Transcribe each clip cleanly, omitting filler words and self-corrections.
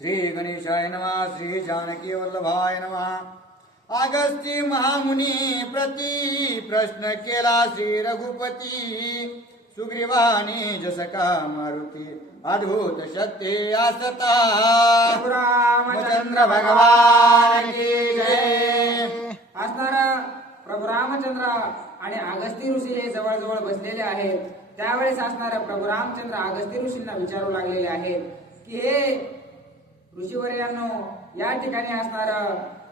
श्री गणेशाय नमः. श्री जानकी वल्लभाय नमः. अगस्ती महामुनी प्रति प्रश्न केला श्री रघुपती. सुग्रीवानी जसका मारुती अद्भुत शक्ती असता. रामचंद्र भगवान की जय. असणारा प्रभू रामचंद्र आणि अगस्ती ऋषी हे जवळजवळ बसलेले आहेत. त्यावेळेस असणारा प्रभू रामचंद्र अगस्ती ऋषींना विचारू लागलेले आहेत की हे ऋषीवर्यांनो, या ठिकाणी असणारा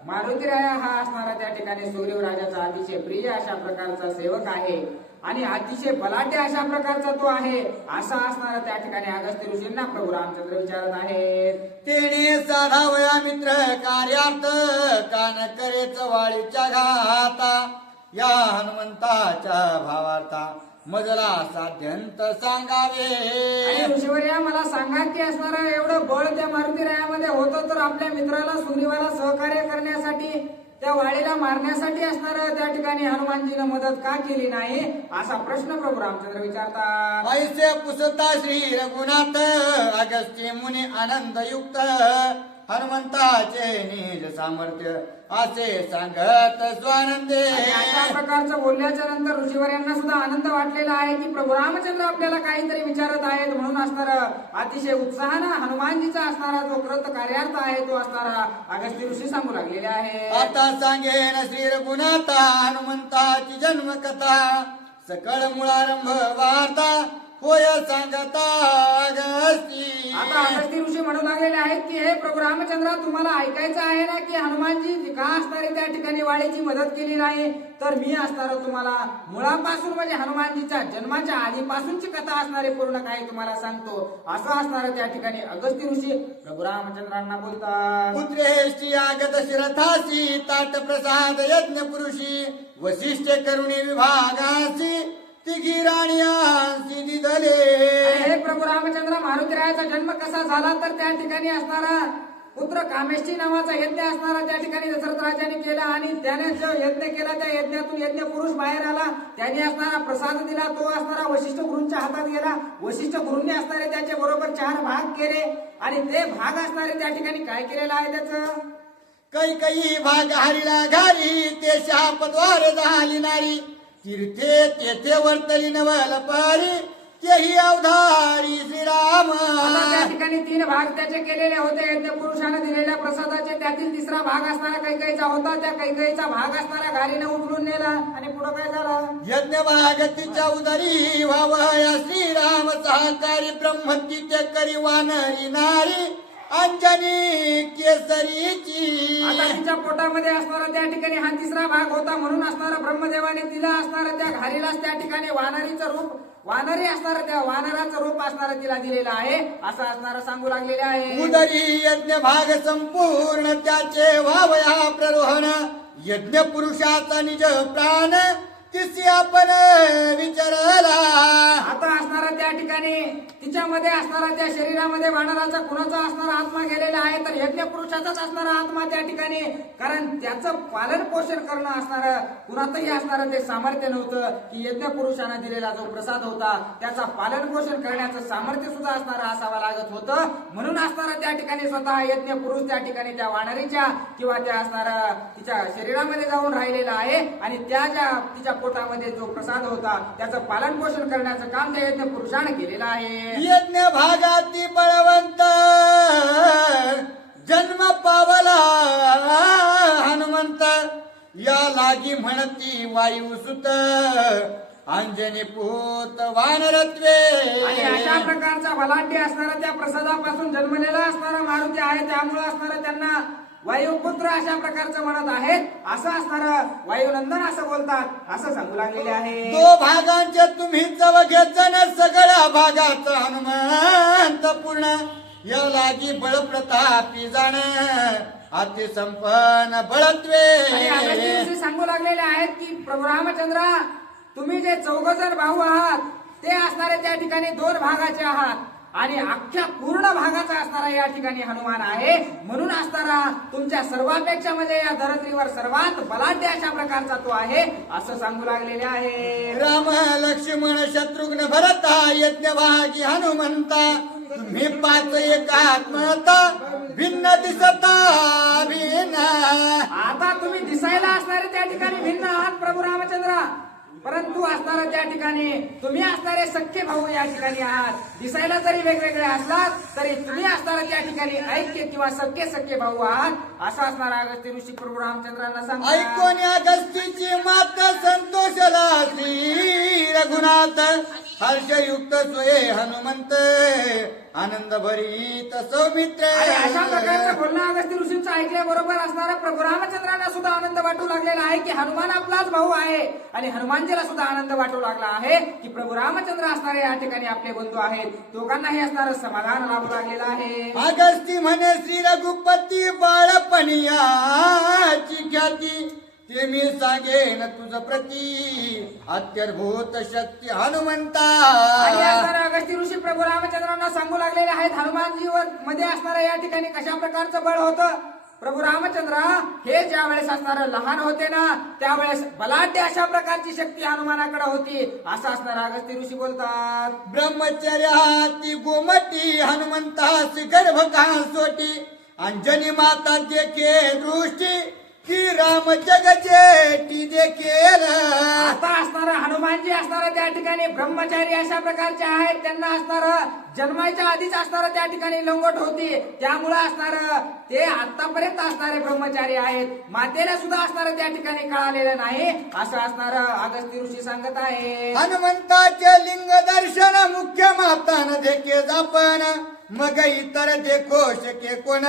मारुतीराया हा असणारा त्या ठिकाणी सुग्रीव राजाचा अतिशय प्रिय अशा प्रकारचा सेवक आहे आणि अतिशय बलाढ्य अशा प्रकारचा तो आहे, असा असणारा त्या ठिकाणी अगस्ती ऋषींना प्रभू रामचंद्र विचारत आहेत. तेने साधावया मित्र कार्यार्थ कान करेच वाळीच्या घाता. या हनुमंताच्या भावार्था मजला साध्यंत सांगावे. आणि ऋषीवर्या, मला सांगा की असणारं एवढं बळ त्या मारुतीरायामध्ये होतं, तर आपल्या मित्राला सुग्रीवाला सहकार्य करण्यासाठी, त्या वाळीला मारण्यासाठी असणारं त्या ठिकाणी हनुमानजीनं मदत का केली नाही, असा प्रश्न प्रभू रामचंद्र विचारतात. ऐसे पुसता श्री रघुनाथ अगस्ती मुनी आनंदयुक्त. हनुमंताचे निज सामर्थ्य असे सांगत स्वानंदे. आणि अशा प्रकारचं बोलल्याच्या नंतर ऋषीवर्यांना सुद्धा आनंद वाटलेला आहे की प्रभू रामचंद्र आपल्याला काहीतरी विचारत आहेत, म्हणून असणारा अतिशय उत्साहानं हनुमानजीचा असणारा जो कृत कार्यार्थ आहे तो असणारा अगस्ती ऋषी सांगू लागलेले आहे. आता आता सांगेन श्री रघुनाथा हनुमंताची जन्मकथा. सकळ मुळारंभ वार्ता होय सांगता अगस्ती. अगस्ती ऋषी म्हणू लागलेले आहेत की हे प्रभू रामचंद्र, तुम्हाला ऐकायचं आहे ना की हनुमानजी का असणारे त्या ठिकाणी वाळीची मदत केली नाही, तर मी असणार तुम्हाला मुळापासून म्हणजे हनुमानजीच्या जन्माच्या आधीपासूनची कथा असणारे पूर्ण काही तुम्हाला सांगतो, असं असणार त्या ठिकाणी अगस्ती ऋषी प्रभू रामचंद्रांना बोलतात. पुत्रेष्टी आगत शिरथासी ताट प्रसाद यज्ञ पुरुषी. वशिष्ठ करुणी विभागासी तिघी राणीयांसी निधले. हे प्रभू रामचंद्र, मारुतीरायाचा जन्म कसा झाला, तर त्या ठिकाणी असणारा पुत्र कामेष्टी नावाचा यज्ञ असणारा त्या ठिकाणी दशरथ राजाने केला आणि त्याने जो यज्ञ केला त्या यज्ञातून यज्ञ पुरुष बाहेर आला. त्याने असणारा प्रसाद दिला, तो असणारा वशिष्ठ गुरूंच्या हातात गेला. वशिष्ठ गुरूंनी असणारे त्याचे बरोबर 4 भाग केले आणि ते भाग असणारे त्या ठिकाणी काय केलेलं आहे त्याचं. काही भाग हरिला घारी ते शापद्वार झाली नारी. तीर्थे तेथे वर्तली नवल परी तेही अवधारी श्रीराम. त्या ठिकाणी 3 भाग त्याचे केलेले होते यज्ञ पुरुषाने दिलेल्या प्रसादाचे. त्यातील 3रा भाग असणारा कैकेयीचा होता. त्या कैकेयीचा भाग असणारा घारीने उचलून नेला आणि पुढे काय झालं. यज्ञ भाग तिच्या उदरी व्हावया श्रीराम सहकारी ब्रह्मती ते करी वानरी नारी अंजनी केसरीची. आता तिच्या पोटामध्ये असणारा त्या ठिकाणी हा 3रा भाग होता, म्हणून असणारा ब्रह्मदेवाने तिला असणारा त्या घारीलाच त्या ठिकाणी वानरीचं रूप, वानरी असणारं त्या वानराचं रूप असणारं तिला दिलेलं आहे, असं असणारं सांगू लागलेले आहे. उदरी यज्ञ भाग संपूर्ण त्याचे व्हावया प्ररोहण. यज्ञ पुरुषाचा निज प्राण तिसी आपण विचारला. आता असणारा त्या ठिकाणी तिच्यामध्ये असणारा त्या शरीरामध्ये वानराचा कुणाचा असणारा आत्मा गेलेला आहे, तर यज्ञ पुरुषाचाच असणारा आत्मा त्या ठिकाणी, कारण त्याचं पालन पोषण करणं असणारं कुणातही असणारं ते सामर्थ्य नव्हतं की यज्ञ पुरुषाने दिलेला जो प्रसाद होता त्याचा पालन पोषण करण्याचं सामर्थ्य सुद्धा असणारं असावं लागत होतं. म्हणून असणारा त्या ठिकाणी स्वतः यज्ञ पुरुष त्या ठिकाणी त्या वानरीच्या किंवा त्या असणारा तिच्या शरीरामध्ये जाऊन राहिलेला आहे आणि त्या ज्या तिच्या पोटामध्ये जो प्रसाद होता त्याचं पालन पोषण करण्याचं काम त्या यज्ञ पुरुषाने केलेलं आहे. यज्ञ भागाती बळवंत जन्म पावला हनुमंत. या लागी म्हणती वायू सुत अंजनी पूत वानरत्वे. आणि अशा प्रकारचा बलाढ्य असणारा त्या प्रसादापासून जन्मलेला असणारा मारुती आहे, त्यामुळे असणारा त्यांना वायुपुत्र अशा प्रकारचं म्हणत आहेत, असं असणारं वायुनंदन असं बोलतात, असं सांगू लागलेले आहे. 2 भागांचे तुम्ही चवघे जण सगळ्या भागाचं हनुमंत पूर्ण. या लागी बळ प्रतापी जाण अति संपन्न बळत्वे. सांगू लागलेले आहेत की प्रभू रामचंद्र, तुम्ही जे 4 जण भाऊ आहात ते असणारे त्या ठिकाणी 2 भागाचे आहात आणि अख्ख्या पूर्ण भागाचा असणारा या ठिकाणी हनुमान आहे, म्हणून असणारा तुमच्या सर्वांपेक्षा म्हणजे या धरतीवर सर्वात बलाढ्य अशा प्रकारचा तो आहे, असं सांगू लागलेले आहे. राम लक्ष्मण शत्रुघ्न भरता यज्ञ भागी हनुमंता. तुम्ही पाच एकात्मता भिन्न दिसता भिन्न. आता तुम्ही दिसायला असणारे त्या ठिकाणी भिन्न आहात प्रभू रामचंद्र, परंतु असणारा त्या ठिकाणी तुम्ही असणारे सख्खे भाऊ या ठिकाणी आहात. दिसायला जरी वेगवेगळे असलात तरी तुम्ही असणारा त्या ठिकाणी ऐक्य किंवा सख्खे सख्खे भाऊ आहात असं असणारा अगस्त्य ऋषी प्रभू रामचंद्रांना सांगतात. ऐकून अगस्तीची मात संतोषला श्री रघुनाथ. हर्षयुक्त सोये हनुमंत आनंद भरीत सौमित्र. आणि अशा प्रकारचं बोलणं अगस्त्य ऋषींचं ऐकल्याबरोबर असणारा प्रभू रामचंद्रांना सुद्धा आनंद वाटू लागलेला आहे की हनुमान आपलाच भाऊ आहे. आणि हनुमानजीला सुद्धा आनंद वाटू लागला आहे की प्रभू रामचंद्र असणारे या ठिकाणी आपले बंधू आहेत. दोघांनाही असणारं समाधान लाभू लागलेलं आहे. अगस्ती म्हणे श्री रघुपती बाळपणियाची ख्याती. ते मी सांगेन तुझ प्रती अत्यद्भुत शक्ती हनुमंता. आणि असणारे अगस्त्य ऋषी प्रभू रामचंद्रांना सांगू लागलेले आहेत हनुमानजीवर मध्ये असणारं या ठिकाणी कशा प्रकारचं बळ होतं. प्रभू रामचंद्र हे ज्या वेळेस असणारं लहान होते ना त्यावेळेस बलाढ्य अशा प्रकारची शक्ती हनुमानाकडे होती असं असणारं अगस्त्य ऋषी बोलतात. ब्रह्मचर्याती गोमटी हनुमंतास गर्भ सोटी. अंजनी माता देखे दृष्टी की राम जगचेटी देखील. आता असणारं हनुमानजी असणारं त्या ठिकाणी ब्रह्मचारी अशा प्रकारचे आहेत. त्यांना असणारं जन्माच्या आधीच असणारं त्या ठिकाणी लंगोट होती. त्यामुळे असणारं ते आतापर्यंत असणारे ब्रह्मचारी आहेत. मातेला सुद्धा असणारं त्या ठिकाणी कळालेलं नाही असं असणारं अगस्त्य ऋषी सांगत आहे. हनुमंताचे लिंग दर्शन मुख्य मातान देखे जापन. मग इतर देखो शके कोण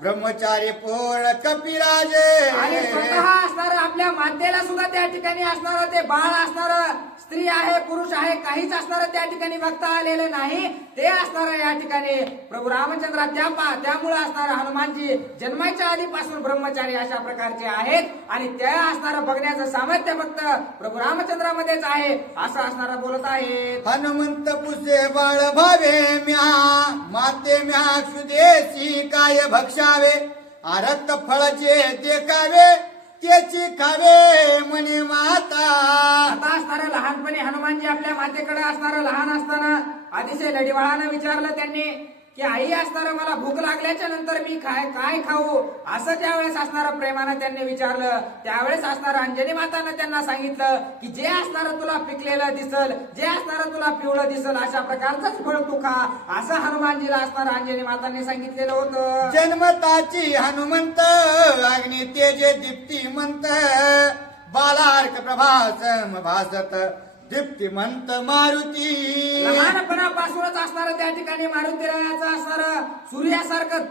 ब्रह्मचारी पूर्ण कपिराजे. आणि स्वतः असणारं आपल्या मातेला सुद्धा त्या ठिकाणी असणारं ते बाळ असणारं स्त्री आहे पुरुष आहे काहीच असणारं त्या ठिकाणी बघता आलेलं नाही. ते असणारं या ठिकाणी प्रभू रामचंद्र त्यामुळे असणारं हनुमानजी जन्माच्या आधीपासून ब्रह्मचारी अशा प्रकारचे आहेत. आणि त्या असणारं बघण्याचं सामर्थ्य फक्त प्रभू रामचंद्रामध्येच आहे असं असणारं बोलत आहेत. हनुमंत पुसे बाळ भावे म्या माते म्या सुदेशी काय भक्षावे. आरक्त फळाचे देखावे त्याची खावे म्हणे माता. आता असणारं लहानपणी हनुमानजी आपल्या मातेकडे असणारं लहान असताना अतिशय लढीवाळानं विचारलं त्यांनी की आई असणारं मला भूक लागल्याच्या नंतर मी काय खाऊ असं त्यावेळेस असणारं प्रेमानं त्यांनी विचारलं. त्यावेळेस असणारं अंजनी मातानं त्यांना सांगितलं की जे असणारं तुला पिकलेलं दिसल जे असणारं तुला पिवळं दिसल अशा प्रकारचंच फळ तू खा असं हनुमानजीला असणारं अंजनी मातांनी सांगितलेलं होतं. जन्मताची हनुमंत अग्नी तेजे दीप्तिमंत. बालार्क प्रभासम भासत दीप्तिमंत मारुती. लहानपणापासूनच असणारं त्या ठिकाणी मारुतीरायाचं असणारं सूर्यासारखं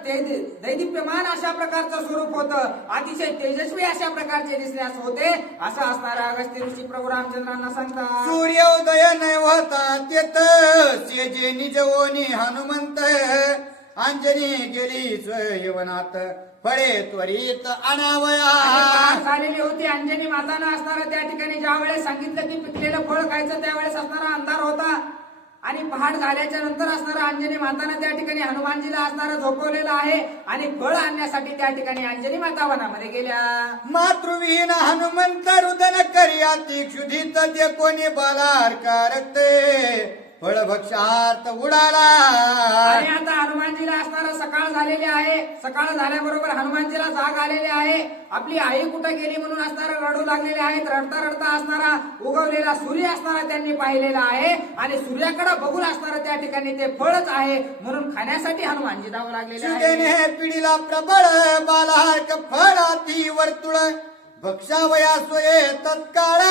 दैदिप्यमान अशा प्रकारचं स्वरूप होतं. अतिशय तेजस्वी अशा प्रकारचे दिसण्यास होते असं असणारं अगस्त्य ऋषी प्रभू रामचंद्रांना सांगतात. सूर्योदय न होता तेत सेजे निजवोनी हनुमंत. अंजनी गेली स्वयवनात फळे त्वरित अनावया. झालेली होती अंजनी मातानं असणारं त्या ठिकाणी ज्या वेळेस सांगितलं की पिकलेलं फळ खायचं त्यावेळेस असणारा अंधार होता. आणि पहाट झाल्याच्या नंतर असणारं अंजनी मातानं त्या ठिकाणी हनुमानजीला असणारं झोपवलेलं आहे. आणि फळ आणण्यासाठी त्या ठिकाणी अंजनी माता वनामध्ये गेल्या. मातृविहीन हनुमंत रुदन करिया ती क्षुधित ते कोणी बालार्का रक्ते. फळ भक्षार्थ उडाला. आणि आता हनुमानजीला असणारं सकाळ झालेली आहे. सकाळ झाल्याबरोबर हनुमानजीला जाग आलेली आहे. आपली आई कुठं गेली म्हणून असणारं रडू लागलेले आहेत. रडता रडता असणारा उगवलेला सूर्य असणारा त्यांनी पाहिलेला आहे. आणि सूर्याकडे बघून असणारं त्या ठिकाणी ते फळच आहे म्हणून खाण्यासाठी हनुमानजी धावू लागलेले आहे. पिढीला प्रबळ बालार्क फळाती वर्तुळ. भक्षावया सोये तत्काळ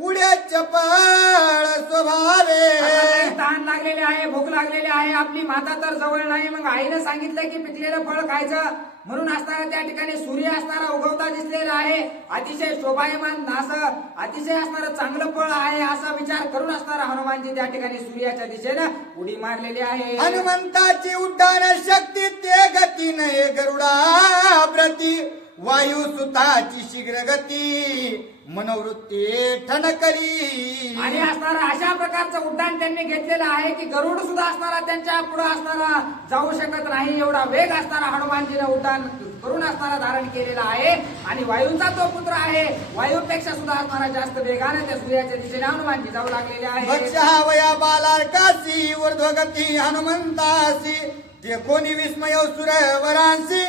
उडे चपळ स्वभावे. तहान लागलेले आहे भूक लागलेली आहे. आपली माता तर जवळ नाही. मग आईनं सांगितलं की पिकलेलं फळ खायचं म्हणून असणारा त्या ठिकाणी सूर्य असणारा उगवता दिसलेला आहे. अतिशय शोभायमान असं अतिशय असणारं चांगलं फळ आहे असा विचार करून असणारा हनुमानजी त्या ठिकाणी सूर्याच्या दिशेनं उडी मारलेली आहे. हनुमंताची उड्डाण शक्ती ते गती नये गरुडा प्रती. वायू सुताची शीघ्र गती मनोवृत्ती ठणकली. आणि असणारा अशा प्रकारचं उड्डाण त्यांनी घेतलेलं आहे की गरुड सुद्धा असणारा त्यांच्या पुढे असणारा जाऊ शकत नाही एवढा वेग असणारा हनुमानजीने उड्डाण करून असणारा धारण केलेला आहे. आणि वायूचा तो पुत्र आहे, वायूपेक्षा सुद्धा असणारा जास्त वेगाने त्या सूर्याच्या दिशेने हनुमानजी जाऊ लागलेले आहे. भक्षावया बालार्कासी ऊर्ध्वगती हनुमंतासी ते कोणी विस्मय सुरवरांसी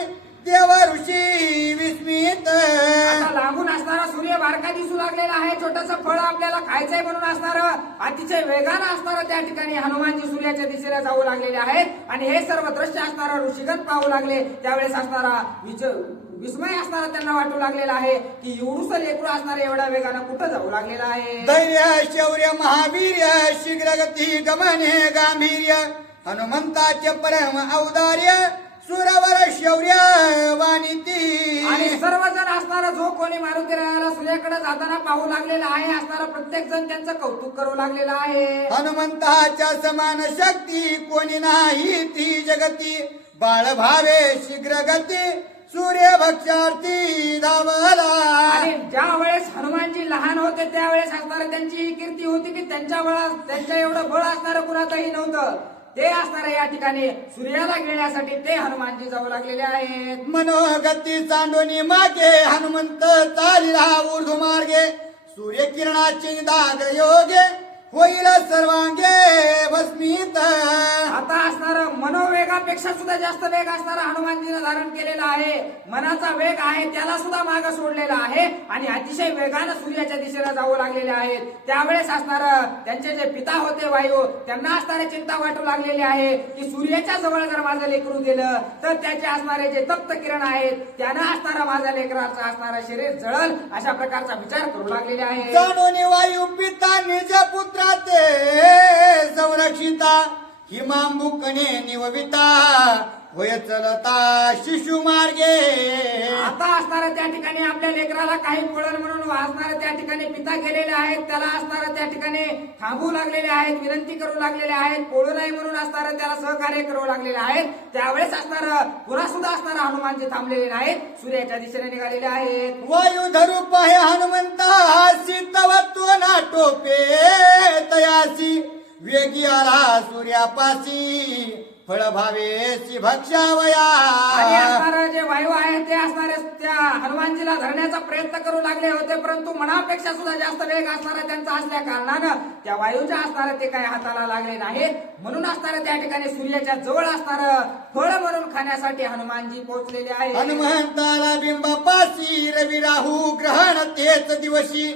देव ऋषी विस्मित. आता लागून असणारा सूर्य बारका दिसू लागलेला आहे, छोटस फळ आपल्याला खायचंय म्हणून असणारं अतिशय वेगानं असणारं त्या ठिकाणी हनुमानजी सूर्याच्या दिशेला जाऊ लागलेले आहेत. आणि हे सर्व दृश्य असणारा ऋषीगण पाहू लागले. त्यावेळेस असणारा विस्मय असणारा त्यांना वाटू लागलेला आहे की एवढूस लेकरू असणारे एवढ्या वेगानं कुठं जाऊ लागलेला आहे. धैर्य शौर्य महावीर्य शीघ्र गती गमने गांभीर्य हनुमंताचे परम औदार्य सुरवर शौर्य वाणिती. आणि सर्वजण असणारा जो कोणी मारुती रायाला सूर्याकडे जाताना पाहू लागलेला आहे असणारा प्रत्येक जण त्यांचं कौतुक करू लागलेला आहे. हनुमंताच्या समान शक्ती कोणी नाही ती जगती बाळ भावे शीघ्र गती सूर्य भक्षार्थी धावला. आणि ज्या वेळेस हनुमानजी लहान होते त्यावेळेस असणारी त्यांची ही कीर्ती होती की त्यांच्या एवढं बळ असणारं कुणाचंही नव्हतं. ते असणारे या ठिकाणी सूर्याला घेण्यासाठी ते हनुमानजी जाऊ लागलेले आहेत. मनोगती चांडोनी मागे हनुमंत चालिला ऊर्ध्व मार्गे सूर्य किरणाचे दाग योगे होईल सर्वांगे भस्मित. आता असणार मनोवेगापेक्षा सुद्धा जास्त वेग असणारा हनुमानजीने धारण केलेला आहे. मनाचा वेग आहे त्याला सुद्धा मागे सोडलेला आहे आणि अतिशय वेगानं सूर्याच्या दिशेला जाऊ लागलेले आहेत. त्यावेळेस असणार त्यांचे जे पिता होते वायू त्यांना असणारी चिंता वाटू लागलेली आहे की सूर्याच्या जवळ जर माझं लेकरू गेलं तर त्याचे असणारे जे तप्त किरण आहेत त्यानं असणारा माझ्या लेकराचं असणारं शरीर जळल अशा प्रकारचा विचार करू लागलेले आहे. जाणून वायू पिता निज पुत्राते संरक्षिता हिमांबुकणे निवविता होय चलता शिशु मार्गे. आता असणारा त्या ठिकाणी आपल्या लेकराला काही पळण म्हणून वाचणारे त्या ठिकाणी पिता गेलेले आहेत. त्याला असणारा त्या ठिकाणी थांबू लागलेले आहेत, विनंती करू लागलेले आहेत, पळू नाही म्हणून असणारा त्याला सहकार्य करू लागलेले आहेत. त्यावेळेस असणारं पुन्हा सुद्धा असणारा हनुमानजी थांबलेले नाहीत, सूर्याच्या दिशेने निघालेले आहेत. वायू धरू पाहे हनुमंता सीतवत्व ना टोपे तयासी वेगी आला सूर्यापासी फळ भावेसी भक्षावया. आणि असणारे जे वायू आहेत ते असणारे त्या हनुमानजीला धरण्याचा प्रयत्न करू लागले होते, परंतु मनापेक्षा सुद्धा जास्त वेग असणारा त्यांचा असल्या कारणानं त्या वायूच्या असणारे ते काही हाताला लागले नाहीत. म्हणून असणारे त्या ठिकाणी सूर्याच्या जवळ असणारं फळ म्हणून खाण्यासाठी हनुमानजी पोहोचलेले आहेत. हनुमंताला बिंबापासी रवी राहू ग्रहण तेच दिवशी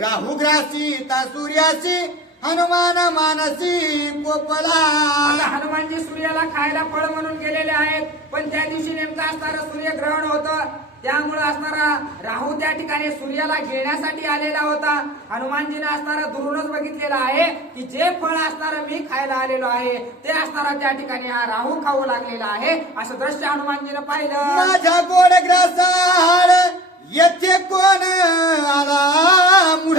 राहू ग्रासी ता सूर्यासी हनुमान मानसी कोपला. आता हनुमानजी सूर्याला खायला फळ म्हणून गेलेले आहेत, पण त्या दिवशी नेमकं असणारं सूर्यग्रहण होतं. त्यामुळे असणारा राहू त्या ठिकाणी सूर्याला घेण्यासाठी आलेला होता. हनुमानजीने असणारा दुरूनच बघितलेला आहे की जे फळ असणारं मी खायला आलेलो आहे ते असणारा त्या ठिकाणी हा राहू खाऊ लागलेला आहे. असं दृश्य हनुमानजीने पाहिलं. माझ्या गोड ग्रासाळ येथे कोण आला मुढ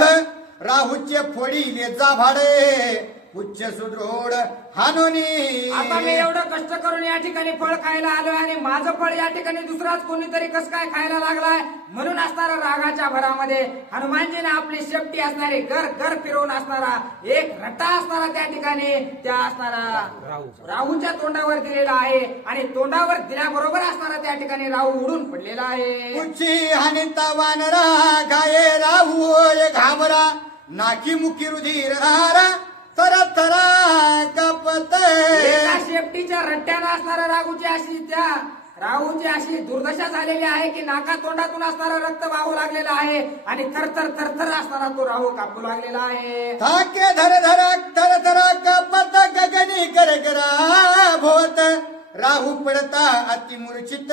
राहूचे फोडीले जाभाडे उच्च सुदृढ हानोनी. आता मी एवढं कष्ट करून या ठिकाणी फळ खायला आलोय आणि माझं फळ या ठिकाणी दुसराच कोणीतरी कसं काय खायला लागलाय. म्हणून असणारा रागाच्या भरामध्ये हनुमानजीने आपली शेपटी असणारी घर घर फिरवून असणारा एक रट्टा असणारा त्या ठिकाणी त्या असणारा राहूच्या तोंडावर दिलेला आहे आणि तोंडावर दिल्याबरोबर असणारा त्या ठिकाणी राहू उडून पडलेला आहे. उच्ची हानिता वानरा गाये राहू घाबरा नाकी मुखी रुधिर धारा थरा थरा कापत. एका शेपटीच्या रट्ट्यानं असणारा राहूची अशी दुर्दशा झालेली आहे की नाका तोंडातून असणारा रक्त वाहू लागलेला आहे आणि थरथर थरथर असणारा तो राहू कापू लागलेला आहे. थाके धर धरा थर थरा कापत गगनी कर करा भोवत राहू पडता अति मूर्छित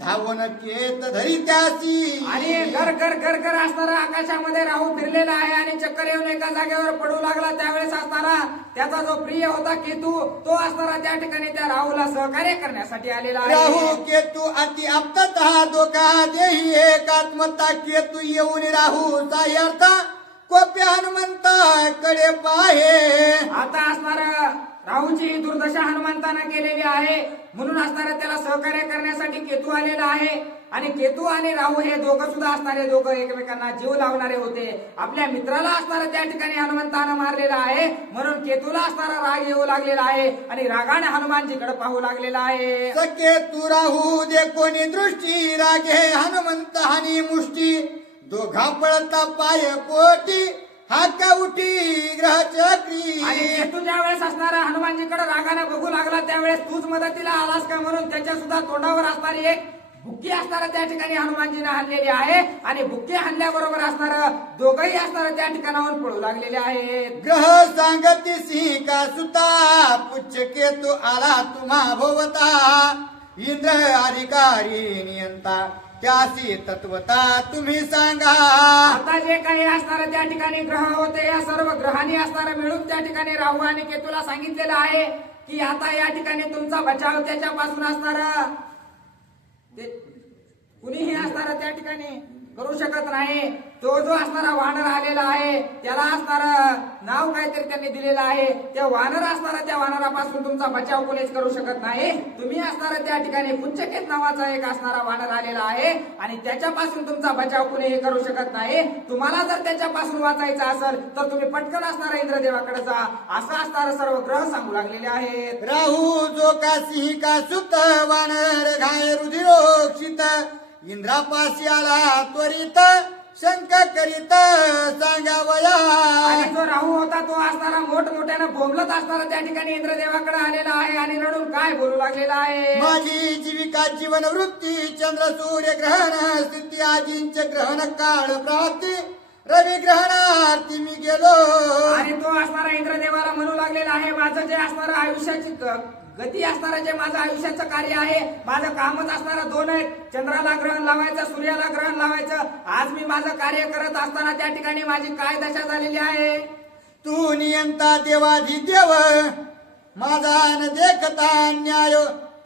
धावून केत धरी त्यासी. आणि घर घर घर घर असणारा आकाशामध्ये राहू फिरलेला आहे आणि चक्कर येऊन एका जागेवर पडू लागला. त्यावेळेस असणारा त्याचा जो प्रिय होता केतू तो असणारा त्या ठिकाणी त्या राहूला सहकार्य करण्यासाठी आलेला आहे. राहू केतू अति आपता धोका देही एकात्मता केतू येऊन राहू साह्यार्थ कोप्या हनुमंता कडे पाहे. आता असणारा राहूची ही दुर्दशा हनुमंतानं केलेली आहे. म्हणून असणारे त्याला सहकार्य करण्यासाठी केतू आलेला आहे. आणि केतू आणि राहू हे दोघं सुद्धा असणारे दोघं एकमेकांना जीव लावणारे होते. आपल्या मित्राला असणारा त्या ठिकाणी हनुमंतानं मारलेला आहे. म्हणून केतूला असणारा राग येऊ लागलेला आहे आणि रागाने हनुमानजीकडे पाहू लागलेला आहे. केतू राहू दे कोणी दृष्टी, रागे हनुमंत हानी मुष्टी, दोघा पळता पाय पोटी, हाका उठी ग्रह चक्री. आणि केतू ज्या वेळेस असणारा हनुमानजीकडे रागाने बघू लागला त्यावेळेस तूच मदतीला आलास का म्हणून त्याच्या सुद्धा तोंडावर असणारी एक बुक्की असणारा त्या ठिकाणी हनुमानजीने हाणलेली आहे. आणि बुक्की हाणल्याबरोबर असणार दोघही असणारा त्या ठिकाणाहून पळू लागलेले आहेत. ग्रह सांगती सिंह का सुता, पुच्छ केतू आला तुम्हा भोवता, इंद्र अधिकारी नियंता, त्यासी तत्वता तुम्ही सांगा. आता जे काही असणार त्या ठिकाणी ग्रह होते या सर्व ग्रहांनी असणार मिळून त्या ठिकाणी राहू आणि केतूला सांगितलेलं आहे की आता या ठिकाणी तुमचा बचाव त्याच्यापासून असणार कुणीही असणार त्या ठिकाणी करू शकत नाही. तो जो असणारा वानर आलेला आहे त्याला असणार नाव काहीतरी त्यांनी दिलेलं आहे. त्या वानर असणारा त्या वानरापासून तुमचा बचाव कोणीच करू शकत नाही. तुम्ही असणारा त्या ठिकाणी पुच्छकेत नावाचा एक असणारा वानर आलेला आहे आणि त्याच्यापासून तुमचा बचाव कुणीही करू शकत नाही. तुम्हाला जर त्याच्यापासून वाचायचं असेल तर तुम्ही पटकन असणारा इंद्रदेवाकडे जा असं असणारे सर्व ग्रह सांगू लागलेले आहेत. राहू जो का सिंह का सुत, वानर घाय रुधिरोक्षित, इंद्रापाशी आला त्वरित, शंका करीत सांगावया. आणि जो राहू होता तो असणारा मोठमोठ्यानं बोंबलत असणारा त्या ठिकाणी इंद्रदेवाकडे आलेला आहे आणि रडून काय बोलू लागलेला आहे. माझी जीविका जीवन वृत्ती, चंद्र सूर्य ग्रहण स्थिती, आजींचे ग्रहण काळ प्राप्ती, रवी ग्रहणार्थी मी गेलो. आणि तो असणारा इंद्रदेवाला म्हणू लागलेला आहे माझं जे असणारं आयुष्याची गती असणारं जे माझं आयुष्याचं कार्य आहे, माझं कामच असणारं दोन आहेत. चंद्राला ग्रहण लावायचं, सूर्याला ग्रहण लावायचं. आज मी माझं कार्य करत असताना त्या ठिकाणी माझी काय दशा झालेली आहे. तू नियंता देवाधिदेव, माझा न देखता न्याय,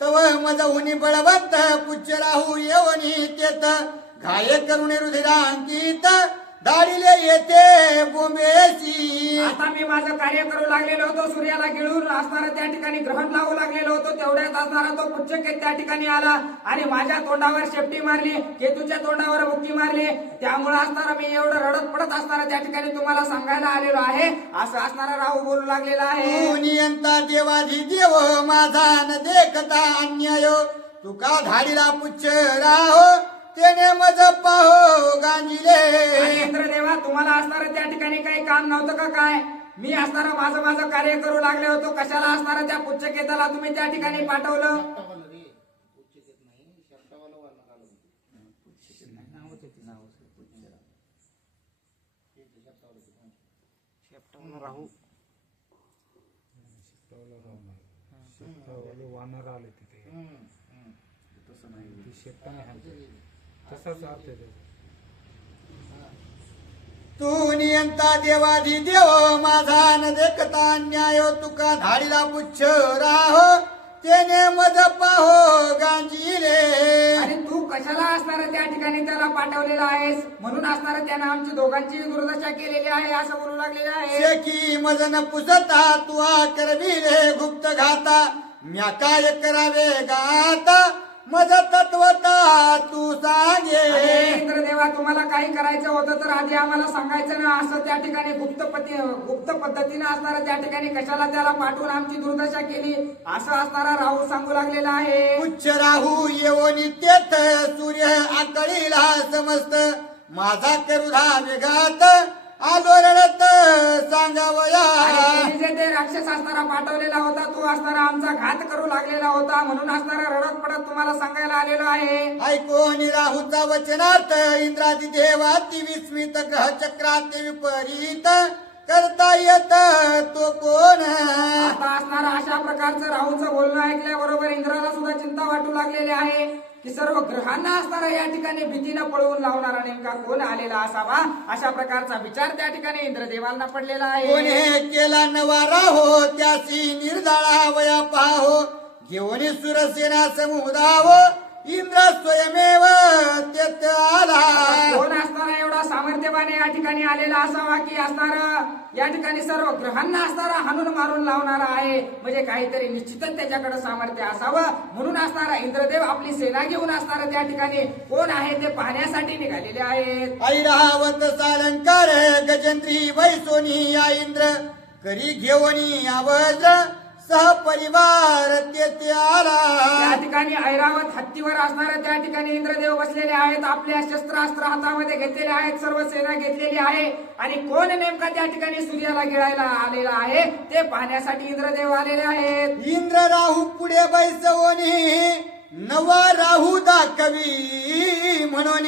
तव मज हुनी बळवंत, पुच्छ राहू येवनी तेत, घाय करुणे रुधिरांकित, दाढीले येते बोंबेसी. आता मी माझं कार्य करू लागलेलो होतो. सूर्याला गिळून असणारा त्या ठिकाणी ग्रहण लावू लागलेलो होतो. तेवढ्यात असणारा तो पुच्छकेत त्या ठिकाणी आला आणि माझ्या तोंडावर शेपटी मारली, केतूच्या तोंडावर बुक्की मारली. त्यामुळे असणारा मी एवढं रडत पडत असणारा त्या ठिकाणी तुम्हाला सांगायला आलेलो आहे असं असणारा राहू बोलू लागलेला आहे. तू नियंता देवाधिदेव, माझा न देखता अन्याय, तुका धाडीला पुच्छ राहो, तेने मज पाहो गांजिले. इंद्रदेवा तुम्हाला असणारं त्या ठिकाणी काही काम नव्हतं का काय. मी असणारा माझं कार्य करू लागले होतो. कशाला असणारा त्या पुच्छकेताला तुम्ही त्या ठिकाणी पाठवलं. राहू वानर आले तिथे तसाच अर्थ आहे. तू नियंता देवाधिदेव, माझा न देखता न्याय, तुका धाडीला पुच्छ राहो, तेने मज पाहो गांजिले. आणि तू कशाला असणारा त्या ठिकाणी त्याला पाठवलेला आहेस. म्हणून असणारा त्यानं आमची दोघांची दुर्दशा केलेली आहे असं बोलू लागलेले आहे. शेकी मज न पुसता, तू करविले गुप्त घाता, म्या काय करावे गाता, मज तत्वता तू सांगे. इंद्रदेवा तुम्हाला काही करायचं होतं तर आधी आम्हाला सांगायचं ना. असं त्या ठिकाणी गुप्त पद्धतीने असणारा त्या ठिकाणी कशाला त्याला पाठवून आमची दुर्दशा केली असं असणारा राहू सांगू लागलेला आहे. उच्च राहू येवनी तेथ, सूर्य आकळीला समस्त, माझा करुधा वेगात, आलो रडत सांगावया. जे ते राक्षस असणारा पाठवलेला होता तो असणारा आमचा घात करू लागलेला होता. म्हणून असणारा रडत पडत तुम्हाला सांगायला आलेलो आहे. ऐकोनी राहूचा वचनार्थ, इंद्रादी देवाती विस्मित, ग्रह चक्राती विपरीत, करता येत तो कोण. आता असणारा अशा प्रकारचं राहूचं बोलणं ऐकल्याबरोबर इंद्राला सुद्धा चिंता वाटू लागलेली आहे की सर्व ग्रहांना असणारा या ठिकाणी भीतीनं पळवून लावणारा नेमका कोण आलेला असावा. अशा प्रकारचा विचार त्या ठिकाणी इंद्रदेवांना पडलेला आहे. कोणी केला नवा राहो, त्यासी निर्दळा वया पाहो, घेऊन सुरसेना समुदाव, इंद्र स्वयमेव तेथ आला. कोण असणारा एवढा सामर्थ्यवान या ठिकाणी आलेला असावा की असणार या ठिकाणी सर्व ग्रहांना असणारा हाणून मारून लावणारा आहे. म्हणजे काहीतरी निश्चितच त्याच्याकडे सामर्थ्य असावं. म्हणून असणारा इंद्रदेव आपली सेना घेऊन असणारा त्या ठिकाणी कोण आहे ते पाहण्यासाठी निघालेले आहेत. ऐरावत सालंकार गजंत्री वैसोनी या इंद्र करी घेऊनी आवाज सहपरिवार तेथे आला. त्या ठिकाणी ऐरावत हत्तीवर असणारे त्या ठिकाणी इंद्रदेव बसलेले आहेत. आपल्या शस्त्रास्त्र हातामध्ये घेतलेले आहेत. सर्व सेना घेतलेली आहे. आणि कोण नेमका त्या ठिकाणी सूर्याला गिळायला आलेला आहे ते पाहण्यासाठी इंद्रदेव आलेले आहेत. इंद्र राहू पुढे बैसवणी नवा राहू दाखवी म्हणून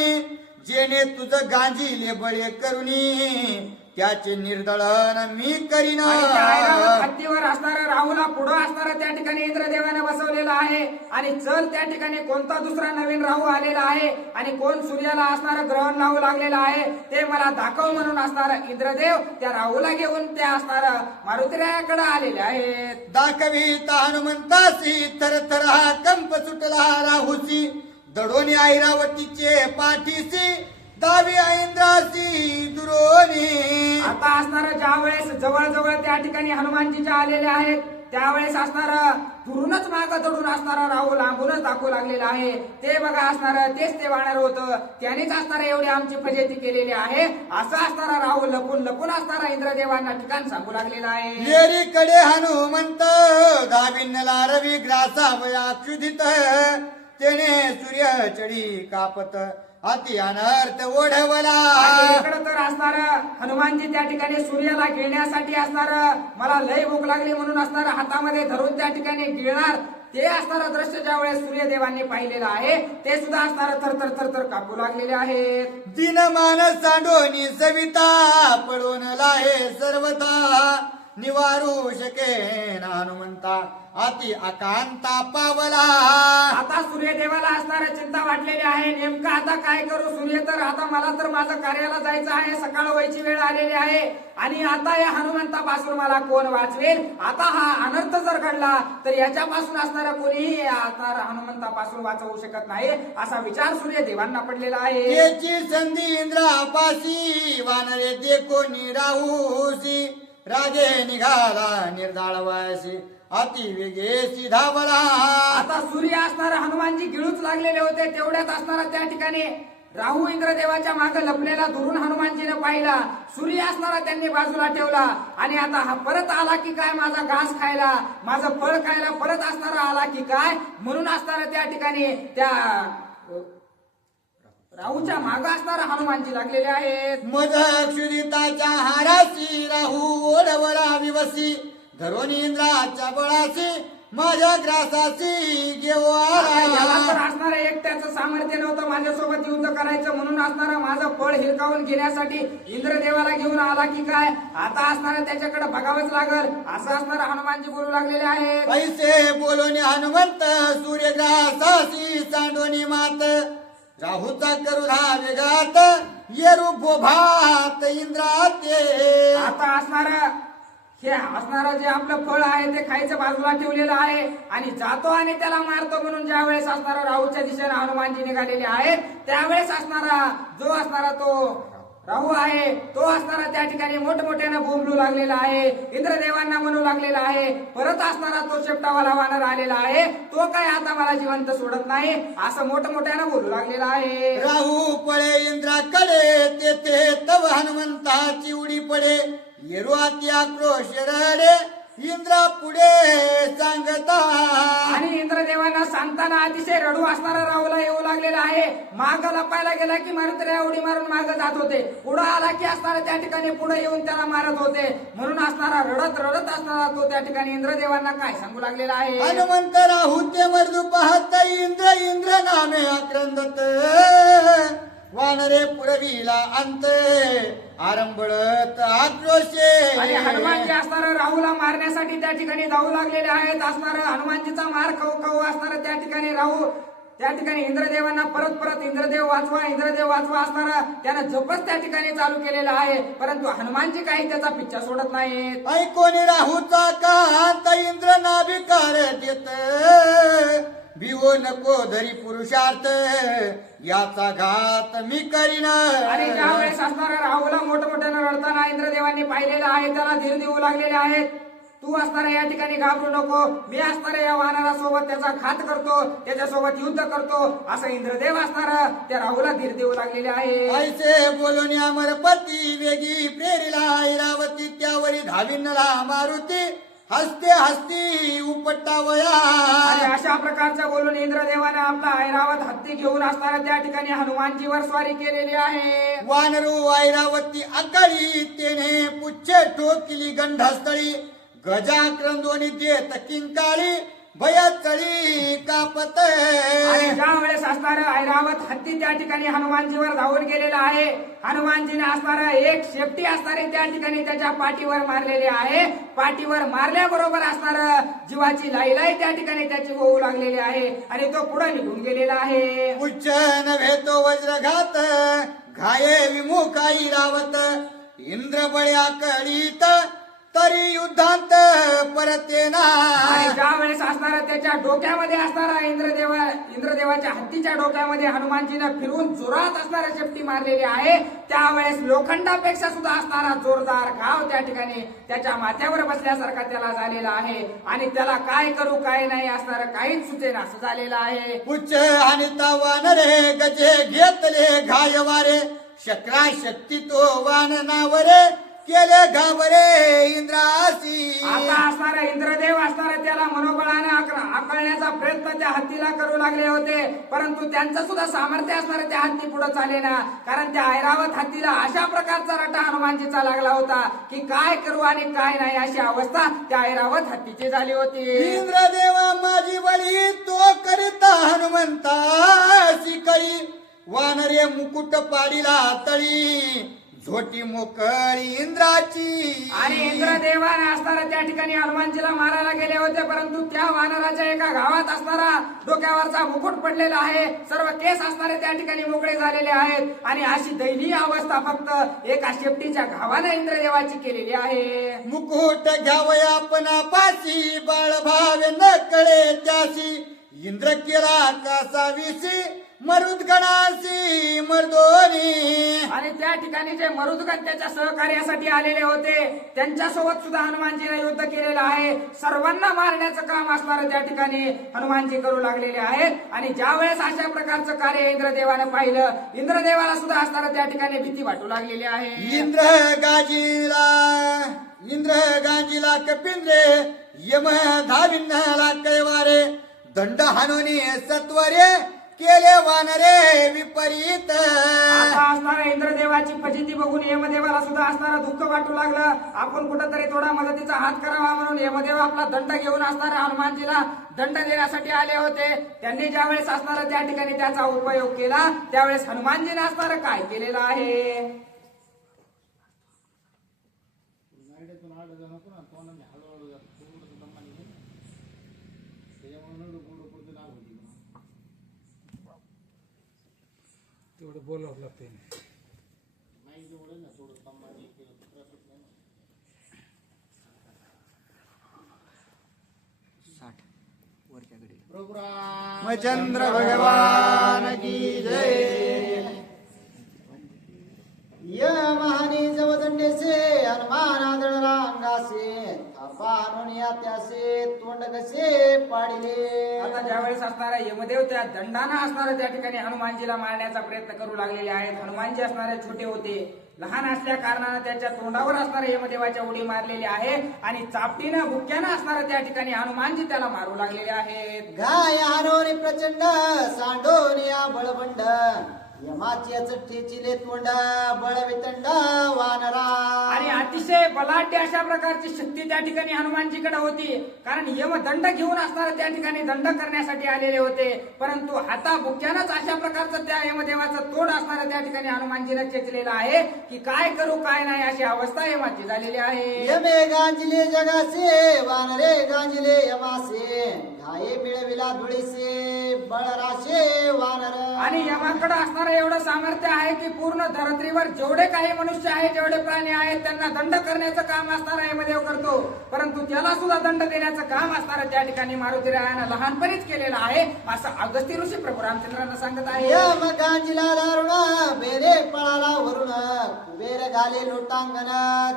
जेणे तुझं गांजीले बळे करुनी त्याचे निर्दळन मी करीन. आणि त्या ऐरावत हत्तीवर असणारा राहूला पुढं असणारा त्या ठिकाणी इंद्रदेवाने बसवलेला आहे. आणि चल त्या ठिकाणी कोणता दुसरा नवीन राहू आलेला आहे आणि कोण सूर्याला असणारं ग्रहण लावू लागलेला आहे ते मला दाखव म्हणून असणारा इंद्रदेव त्या राहूला घेऊन त्या असणारा मारुतीरायाकडे आलेले आहेत. दाखवी हनुमंतासी थर थर हा कंप सुटला राहूची दडोनी ऐरावतीचे पाठीसी दावी इंद्रासी दुरोनी. आता असणार ज्या वेळेस जवळ त्या ठिकाणी हनुमानजीच्या आलेले आहेत त्यावेळेस असणार दुरूनच मागं दडून असणारा राहू लांबूनच दाखवू लागलेला आहे. ते बघा असणार तेच ते वाणार होतं. त्यानेच असणार एवढी आमची फजेती केलेली आहे असं असणारा राहू लपून असणारा इंद्रदेवांना ठिकाण सांगू लागलेला आहे. लेरीकडे हनुमंत दाविन्नला रवी ग्रासावया क्षुधित तेने सूर्य चढी कापत अति अनर्थ ओढवला. इकडं तर असणार हनुमानजी त्या ठिकाणी सूर्याला गिळण्यासाठी असणार मला लय भूक लागली म्हणून असणार हातामध्ये धरून त्या ठिकाणी गिळणार ते असणारं दृश्य ज्या वेळेस सूर्यदेवांनी पाहिलेलं आहे ते सुद्धा असणार थर कापू लागलेले आहेत. दिनमान सांडोनी सविता पडून लाहे सर्वथा निवारू शकेन हनुमंता अति आकांता पावला. आता सूर्यदेवाला असणाऱ्या चिंता वाटलेली आहे. नेमकं आता काय करू सूर्य तर आता मला तर माझं कार्याला जायचं आहे. सकाळ व्हायची वेळ आलेली आहे आणि आता या हनुमंतापासून मला कोण वाचवेल. आता हा अनर्थ जर घडला तर याच्यापासून असणारा कोणीही आता हनुमंतापासून वाचवू शकत नाही असा विचार सूर्यदेवांना पडलेला आहे. याची संधी इंद्रापाशी वानरे देखोनी राहूसी राजे निघाला निर्धाळवासी अति वेगेसी धावला. आता सूर्य असणारा हनुमानजी गिळूच लागलेले होते. तेवढ्यात असणारा त्या ठिकाणी राहू इंद्रदेवाच्या मागे लपलेला दुरून हनुमानजीने पाहिला. सूर्य असणारा त्यांनी बाजूला ठेवला आणि आता हा परत आला की काय माझा घास खायला माझं फळ खायला परत असणारा आला की काय म्हणून असणारा त्या ठिकाणी त्या राहूच्या माग असणारा हनुमानजी लागलेले आहेत. मज क्षुदिताच्या हारासी राहू ओढवला विवसी धरून इंद्राच्या बळासी माझ्या ग्रासाची घेऊ याला तर आला. असणारं एकट्याचं सामर्थ्य नव्हतं माझ्यासोबत युद्ध करायचं म्हणून असणारं माझं फळ हिरकावून घेण्यासाठी इंद्रदेवाला घेऊन आला की काय आता असणारं त्याच्याकडे बघावंच लागल असं असणारं हनुमानजी बोलू लागलेले आहेत. पैसे बोलून हनुमंत सूर्यग्रासासी सांडोनी मात राहूचा करुधा वेगात येरू भात इंद्राते. आता असणारं हे असणारं जे आपलं फळ आहे ते खायचं बाजूला ठेवलेलं आहे आणि जातो आणि त्याला मारतो म्हणून ज्या वेळेस असणारा राहूच्या दिशेने हनुमानजी निघालेले आहेत त्यावेळेस असणारा जो असणारा तो राहू आहे तो असणारा त्या ठिकाणी मोठमोठ्यानं बोंबलू लागलेला आहे. इंद्रदेवांना म्हणू लागलेला आहे. परत असणारा तो शेपटावाला वानर आलेला आहे तो काय आता मला जिवंत सोडत नाही असं मोठमोठ्यानं बोलू लागलेला आहे. राहू पळे इंद्राकडे तेथे तव हनुमंताची उडी पडे येरू अति आक्रोश रडे इंद्रा पुढे सांगता. आणि इंद्रदेवांना सांगताना अतिशय रडू असणारा राहूला येऊ लागलेला आहे. माग लपायला गेला की मारुतीराया उडी मारून माग जात होते. पुढे आला की असणारा त्या ठिकाणी पुढे येऊन त्याला मारत होते. म्हणून असणारा रडत असणारा तो त्या ठिकाणी इंद्रदेवांना काय सांगू लागलेला आहे. हनुमंत राहू ते मर्दू पाहत इंद्र इंद्र नामे आक्रंदत वानरे पुरविला अंत आरंभळत आक्रोशे. आणि हनुमानजी असणारा राहूला मारण्यासाठी त्या ठिकाणी धावू लागलेले आहेत. असणारा हनुमानजीचा मार खाऊ असणारा त्या ठिकाणी राहू त्या ठिकाणी इंद्रदेवांना परत इंद्रदेव वाचवा असणारा त्यानं जपच त्या ठिकाणी चालू केलेला आहे. परंतु हनुमानजी काही त्याचा पिच्छा सोडत नाहीत. ऐकोनी राहूचा कांत इंद्र नाभिकार देत भिवो नको धरी पुरुषार्थ याचा घात मी करीन. आणि ज्या वेळेस असणाऱ्या राहुला मोठमोठ्यानं रडताना इंद्रदेवांनी पाहिलेलं आहे, त्याला धीर देऊ लागलेले आहेत. तू असणाऱ्या या ठिकाणी घाबरू नको, मी असणाऱ्या या वानरासोबत त्याचा घात करतो, त्याच्यासोबत युद्ध करतो, असं इंद्रदेव असणार त्या राहुला धीर देऊ लागलेले आहे. ऐसे बोलून अमरपती वेगी प्रेरिला ऐरावती त्यावरी धाविनला मारुती हसते हसती उपटावया. आणि अशा प्रकारचं बोलून इंद्रदेवाने आपला ऐरावत हत्ती घेऊन असणाऱ्या त्या ठिकाणी हनुमानजीवर स्वारी केलेली आहे. वानरू ऐरावती अकळी तेने पुच्छे ठोकिली गंधस्थळी गजा क्रंदोनी देत किंकाळी भयचळी कापत. आणि ज्या वेळेस असणारं ऐरावत हत्ती त्या ठिकाणी हनुमानजीवर धावून गेलेला आहे, हनुमानजीने असणारं एक शेपटी असणारे त्या ठिकाणी त्याच्या पाठीवर मारलेले आहे. पाठीवर मारल्याबरोबर असणारं जीवाची लाई त्या ठिकाणी त्याची होऊ लागलेली आहे आणि तो पुढे निघून गेलेला आहे. उच्च नव्हे तो वज्रघात घाये विमुख ऐरावत इंद्रबळ्या कळीत तरी युद्धांत परतेना. आणि ज्या वेळेस असणारा त्याच्या डोक्यामध्ये असणारा इंद्रदेवाच्या हत्तीच्या डोक्यामध्ये हनुमानजीनं फिरून जोरात असणारा शेपटी मारलेली आहे. त्यावेळेस लोखंडापेक्षा सुद्धा असणारा जोरदार घाव त्या ठिकाणी त्याच्या माथ्यावर बसल्यासारखा त्याला झालेला आहे आणि त्याला काय करू काय नाही असणारं काहीच सुचेना असं झालेलं आहे. उच्च आणि वानरे गजे घेतले घायवारे शकरा शक्ती तो वाननावरे केले घाबरे इंद्रासी. आता असणारा इंद्रदेव असणारा त्याला मनोबळाने आकळण्याचा प्रयत्न त्या हत्तीला करू लागले होते, परंतु त्यांचं सुद्धा सामर्थ्य असणारे त्या हत्ती पुढे चाले ना. कारण त्या ऐरावत हत्तीला अशा प्रकारचा रटा हनुमानजीचा लागला होता की काय करू आणि काय नाही अशी अवस्था त्या ऐरावत हत्तीची झाली होती. इंद्रदेवा माझी बळी तो करिता हनुमंता शिकळी वानरे मुकुट पाडीला तळी झोटी मोकळी इंद्राची. आणि इंद्रदेवाने असणारा त्या ठिकाणी हनुमानजीला मारायला गेले होते, परंतु त्या वानराच्या एका गावात असणारा डोक्यावरचा मुकुट पडलेला आहे, सर्व केस असणारे त्या ठिकाणी मोकळे झालेले आहेत आणि अशी दयनीय अवस्था फक्त एका शेपटीच्या घावाने इंद्रदेवाची केलेली आहे. मुकुट घ्यावया आपण पाशी बाळभावे न कळे त्याशी इंद्र केला कसा विशी मरुदगणाशी मर्दोनी. आणि त्या ठिकाणी जे मरुदगण त्याच्या सहकार्यासाठी आलेले होते त्यांच्यासोबत सुद्धा हनुमानजीने युद्ध केलेलं आहे. सर्वांना मारण्याचं काम असणारं त्या ठिकाणी हनुमानजी करू लागलेले आहेत. आणि ज्या वेळेस अशा प्रकारचं कार्य इंद्रदेवाने पाहिलं, इंद्रदेवाला सुद्धा असणारं त्या ठिकाणी भीती वाटू लागलेली आहे. इंद्र गांजीला कपिंद्रे यम धाविन्नला कैवारे दंड हानोनी सत्वरे केले वानरे विपरीत. आता असणाऱ्या इंद्रदेवाची फजिती बघून यमदेवाला सुद्धा असणारं दुःख वाटू लागलं. आपण कुठंतरी थोडा मदतीचा हात करावा म्हणून यमदेव आपला दंड घेऊन असणाऱ्या हनुमानजीला दंड देण्यासाठी आले होते. त्यांनी ज्या वेळेस असणारा त्या ठिकाणी त्याचा उपयोग केला, त्यावेळेस हनुमानजीने असणारं काय केलेलं आहे. तेवढं बोलावं लागते. चंद्र भगवान की जय. महानी जवदंडेसे हनुमान आदळला अंगासे थापा आणून या त्यासे तोंड कसे पाडिले. आता ज्यावेळेस असणारा यमदेव त्या दंडानं असणाऱ्या त्या ठिकाणी हनुमानजीला मारण्याचा प्रयत्न करू लागलेले आहेत. हनुमानजी असणारे छोटे होते, लहान असल्या कारणानं त्याच्या तोंडावर असणाऱ्या यमदेवाच्या उडी मारलेली आहे आणि चापटीनं बुक्यानं असणाऱ्या त्या ठिकाणी हनुमानजी त्याला मारू लागलेले आहेत. गाय आणून प्रचंड सांडोन या बळबंड यमाची ठेचिले तोंड बळवितंड वानरा. आणि अतिशय बलाढ्य अशा प्रकारची शक्ती त्या ठिकाणी हनुमानजीकडे होती, कारण यमदंड घेऊन असणारे त्या ठिकाणी दंड करण्यासाठी आलेले होते, परंतु हाता बुक्यानंच अशा प्रकारचं त्या यमदेवाचं तोंड असणाऱ्या त्या ठिकाणी हनुमानजीने चेचलेलं आहे की काय करू काय नाही अशी अवस्था यमाची झालेली आहे. यमे गांजिले जगासे वानरे गांजिले यमासे घाये मिळविला धुळीसे बळराशे वानर. आणि यमाकडे असणारं एवढं सामर्थ्य आहे की पूर्ण धरतीवर जेवढे काही मनुष्य आहेत जेवढे प्राणी आहेत त्यांना दंड करण्याचं काम असणारा यमदेव करतो, परंतु त्याला सुद्धा दंड देण्याचं काम असणारं त्या ठिकाणी मारुतीरायानं लहानपणीच केलेलं आहे असं अगस्ती ऋषी प्रभू रामचंद्रांना सांगत आहे. यम गांजिला दारुण बेरे पळाला वरुण कुबेर घाले लोटांगण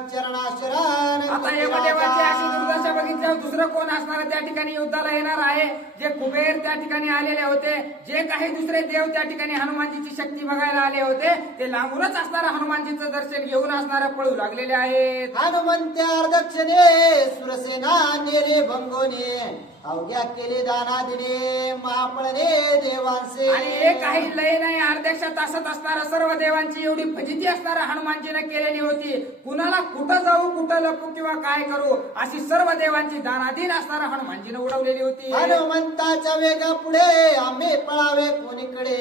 चरणाशरण आता यमदेवाची अशी दुर्दशा बघितल्यावर दुसरं कोण असणार त्या ठिकाणी युद्धाला येणार आहे. जे कुबेर त्या ठिकाणी आलेले होते, जे काही दुसरे देव त्या ठिकाणी हनुमानजीची शक्ती बघायला आले होते, ते लांबूनच असणारं हनुमानजीचं दर्शन घेऊन असणारं पळू लागलेले आहेत. हनुमंत्या दक्षिणे सुरसेना नेले भंगोने अवघ्या केले दाना दिने महापळने देवांचे. आणि हे काही लय नाही, अर्ध्याशा तासात असणारं सर्व देवांची एवढी फजिती असणारं हनुमानजीनं केलेली होती. कुणाला कुठं जाऊ, कुठं लपू किंवा काय करू अशी सर्व देवांची दानाधीन असणारं हनुमानजीनं उडवलेली होती. हनुमंताच्या वेगा पुढे आंबे पळावे कोणीकडे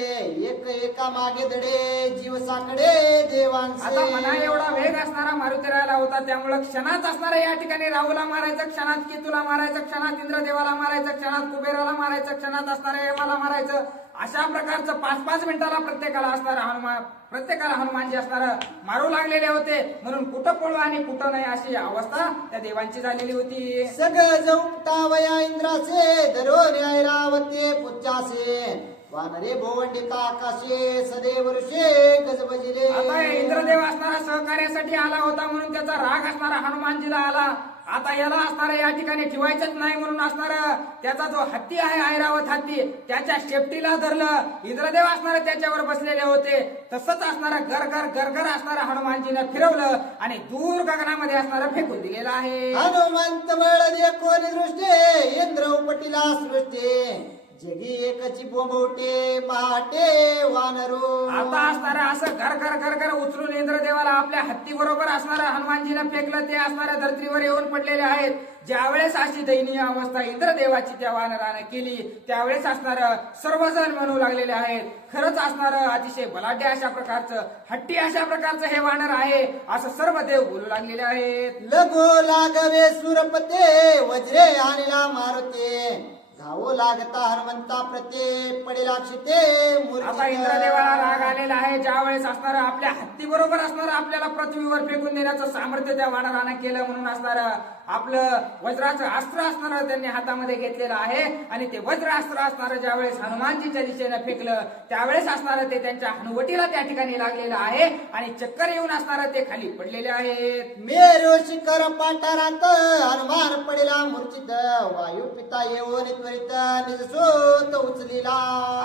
एक एका मागे दडे जीव साकडे देवांचे. आता मना एवढा वेग असणारा मारुतीरायाला होता, त्यामुळे क्षणात असणारा या ठिकाणी राहुला मारायचं, क्षणात केतूला मारायचं, क्षणात इंद्रदेवाला मारायचं, क्षणात कुबेराला मारायचं, क्षणात असणाऱ्या यमाला मारायचं, अशा प्रकारचं 5-5 मिनिटाला प्रत्येकाला हनुमानजी असणारं मारू लागलेले होते. म्हणून कुठं पळू आणि कुठं नाही अशी अवस्था त्या देवांची झालेली होती. सगळ उपटावया इंद्राचे धरोने ऐरावते पुच्चासे वानरे भोवंडिता आकाशे सदैव ऋषे गजबजिले. आता इंद्रदेव असणारा सहकार्यासाठी आला होता म्हणून त्याचा राग असणारा हनुमानजीला आला. आता याला असणारा या ठिकाणी ठेवायचंच नाही म्हणून असणारा त्याचा जो हत्ती आहे ऐरावत हत्ती त्याच्या शेपटीला धरलं. इंद्रदेव असणारे त्याच्यावर बसलेले होते, तसंच असणारं गरगर असणारं हनुमानजीनं फिरवलं आणि दूर गगनामध्ये असणारं फेकून दिलेलं आहे. हनुमंत बळ दे कोणी दृष्टे इंद्र उपटिला सृष्टे जगी एकची बोंबवटे महाटे वानरू. आता असणारा असं घर उचलून इंद्रदेवाला आपल्या हत्ती बरोबर असणारा हनुमानजीनं फेकलं. ते असणाऱ्या धर्तीवर येऊन पडलेले आहेत. ज्यावेळेस अशी दयनीय अवस्था इंद्रदेवाची त्या वानरानं केली त्यावेळेस असणार सर्वजण म्हणू लागलेले आहेत, खरंच असणार अतिशय बलाढ्य अशा प्रकारचं हट्टी अशा प्रकारचं हे वानर आहे असं सर्व देव बोलू लागलेले आहेत. लगो लागवे सुरपते वज्रे आणला मारुते धावो लागता हनुमंता प्रते पडे लाक्षिते आता इंद्रदेवाला राग आलेला आहे. ज्यावेळेस असणार आपल्या हत्ती बरोबर असणार आपल्याला पृथ्वीवर फेकून देण्याचं सामर्थ्य त्या वानरानं केलं म्हणून असणार आपलं वज्राचं अस्त्र असणार त्यांनी हातामध्ये घेतलेलं आहे आणि ते वज्र अस्त्र असणार ज्यावेळेस हनुमानजीच्या दिशेनं फेकलं त्यावेळेस असणार ते त्यांच्या हनुवटीला त्या ठिकाणी लागलेलं आहे आणि चक्कर येऊन असणार ते खाली पडलेले आहेत. मेरो शिखर पाठारात हनुमान पडला मूर्छित वायू पिता येऊन त्वरित निजसोत उचलिला.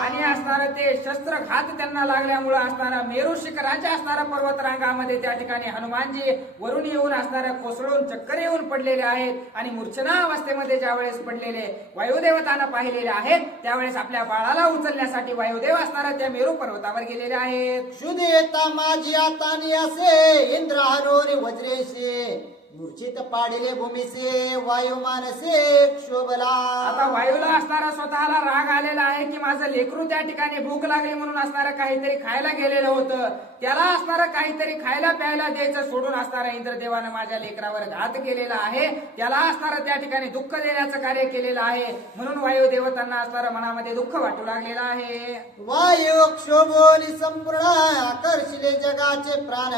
आणि असणार ते शस्त्रघात त्यांना लागल्यामुळे असणारा मेरू शिखराच्या असणाऱ्या पर्वतरांगामध्ये त्या ठिकाणी हनुमानजी वरून येऊन असणाऱ्या कोसळून चक्कर येऊन पडलेले आहेत आणि मूर्छना अवस्थेमध्ये ज्यावेळेस पडलेले वायुदेवतांना पाहिलेले आहेत त्यावेळेस आपल्या बाळाला उचलण्यासाठी वायुदेव असणाऱ्या त्या मेरू पर्वतावर गेलेले आहेत. शुद्धेता माझी आता नियासे इंद्र हरोनी वज्रेशे मूर्छित पाडिले भूमीसे वायू मानसे क्षोभला. आता वायूला असणारा स्वतःला राग आलेला आहे की माझं लेकरू त्या ठिकाणी भूक लागली म्हणून असणारं काहीतरी खायला गेलेलं होतं, त्याला असणारं काहीतरी खायला प्यायला द्यायचं सोडून असणाऱ्या इंद्रदेवानं माझ्या लेकरावर घात केलेला आहे, त्याला असणारं त्या ठिकाणी दुःख देण्याचं कार्य केलेलं आहे म्हणून वायू देवतांना असणारं मनामध्ये दुःख वाटू लागलेलं आहे. वायू क्षोभोनी संपूर्ण आकर्षिले जगाचे प्राण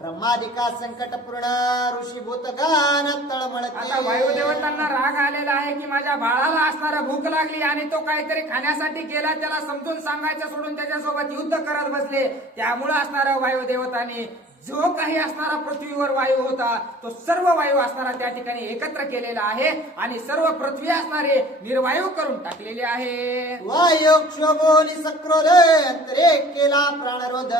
ब्रह्मादिका संकटपूर्ण ऋषीभूत गान तळमळते. आता वायुदेवतांना राग आलेला आहे की माझ्या बाळाला असणारा भूक लागली आणि तो काहीतरी खाण्यासाठी गेला, त्याला समजून सांगायचं सोडून त्याच्यासोबत युद्ध करत बसले. त्यामुळे असणारा वायुदेवतांनी जो काही असणारा पृथ्वीवर वायू होता तो सर्व वायू असणारा त्या ठिकाणी एकत्र केलेला आहे आणि सर्व पृथ्वी असणारे निर्वायू करून टाकलेले आहे. वायू क्षोभोनी सक्रोध अंतरे केला प्राणरोध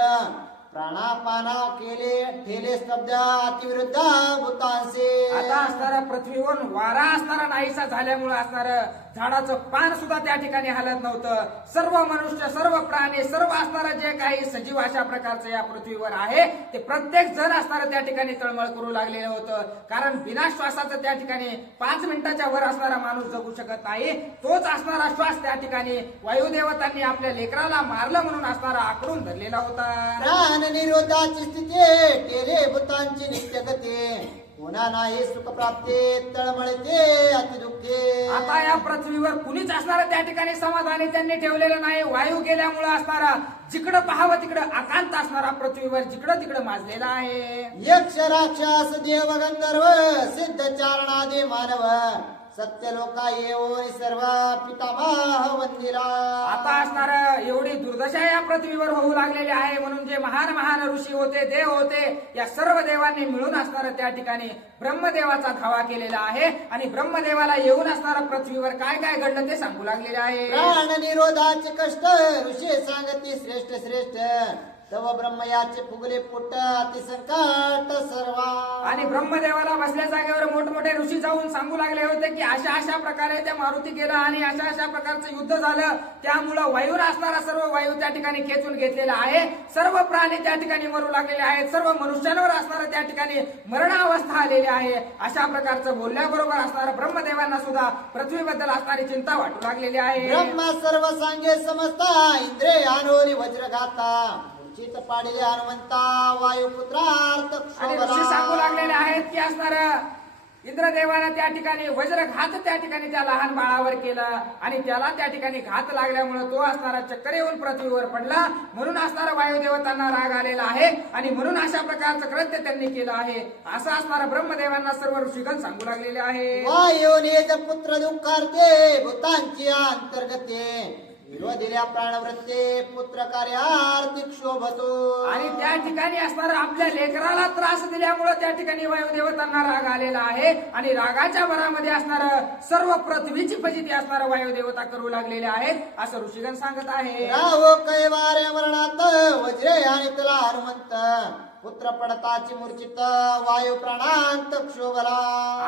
प्राणापाना केले ठेले स्तब्ध अतिविरुद्ध भूतांसे. आता असणारा पृथ्वीवर वारा असणारा नाहीसा झाल्यामुळे असणार झाडाचं पान सुद्धा त्या ठिकाणी हलत नव्हतं. सर्व मनुष्य सर्व प्राणी सर्व असणारं जे काही सजीव अशा प्रकारचं या पृथ्वीवर आहे ते प्रत्येक जण असणारं त्या ठिकाणी तळमळ करू लागलेलं होतं, कारण बिना श्वासाचं त्या ठिकाणी 5 मिनिटाच्या वर असणारा माणूस जगू शकत नाही. तोच असणारा श्वास त्या ठिकाणी वायुदेवतांनी आपल्या लेकराला मारलं म्हणून असणारा आकडून धरलेला होता. प्राण निरोधाची स्थिती टेले भूतांची नित्यगती कोणा नाही सुख प्राप्ते तळमळते अति दुःखे. आता या पृथ्वीवर कुणीच असणार त्या ठिकाणी समाधानी त्यांनी ठेवलेलं नाही. वायू गेल्यामुळे असणारा जिकडं पाहावं तिकडं आकांत असणारा पृथ्वीवर जिकडं तिकडं माजलेला आहे. यक्ष राक्षस देव गंधर्व सिद्ध चारणादे मानव सत्य लोका येऊन सर्व पितामह वंदिला. आता असणार एवढी दुर्दशा या पृथ्वीवर होऊ लागलेली आहे. म्हणून जे महान महान ऋषी होते देव होते या सर्व देवांनी मिळून असणार त्या ठिकाणी ब्रह्मदेवाचा धावा केलेला आहे आणि ब्रह्मदेवाला येऊन असणारा पृथ्वीवर काय काय घडलं ते सांगू लागलेले आहे. प्राण निरोधाचे कष्ट ऋषी सांगती श्रेष्ठ श्रेष्ठ तव ब्रह्म याचे फुगले पोट अतिसंकट सर्वा. आणि ब्रह्मदेवाला बसल्या जागेवर मोठमोठे ऋषी जाऊन सांगू लागले होते की अशा अशा प्रकारे त्या मारुती गेला आणि अशा अशा प्रकारचं युद्ध झालं. त्यामुळं वायूला असणारा सर्व वायू त्या ठिकाणी खेचून घेतलेला आहे. सर्व प्राणी त्या ठिकाणी मरू लागलेले आहेत. सर्व मनुष्यांवर असणारं त्या ठिकाणी मरणावस्था आलेली आहे. अशा प्रकारचं बोलल्याबरोबर असणारं ब्रह्मदेवांना सुद्धा पृथ्वीबद्दल असणारी चिंता वाटू लागलेली आहे. ब्रह्मा सर्व सांगे समजता इंद्रे अनोरी वज्रघाता चित पाडिले हनुमंता वायुपुत्रार्थ आणि ऋषी सांगू लागलेले आहेत की असणार इंद्रदेवानं त्या ठिकाणी वज्रघात त्या ठिकाणी त्या लहान बाळावर केला आणि त्याला त्या ठिकाणी घात लागल्यामुळे तो असणारा चक्कर येऊन पृथ्वीवर पडला. म्हणून असणारा वायुदेवतांना राग आलेला आहे आणि म्हणून अशा प्रकारचं कृत्य त्यांनी केलं आहे असं असणारा ब्रह्मदेवांना सर्व ऋषीगण सांगू लागलेले आहे. वायुनेज पुत्र दुःखार्थे भूतांची अंतर्गते विरोधिल्या प्राणवृत्ते पुत्र कार्यार्थी क्षोभतो. आणि त्या ठिकाणी असणारा आपल्या लेकराला त्रास दिल्यामुळे त्या ठिकाणी वायुदेवतांना राग आलेला आहे आणि रागाच्या भरामध्ये असणार सर्व पृथ्वीची फजिती असणारा वायुदेवता करू लागलेले आहेत असं ऋषीगण सांगत आहे. राहो कैवारे मरणात वज्रे आणि तुला हनुमंत पुत्र पडताची मूर्छित वायू प्राणांत क्षोभला.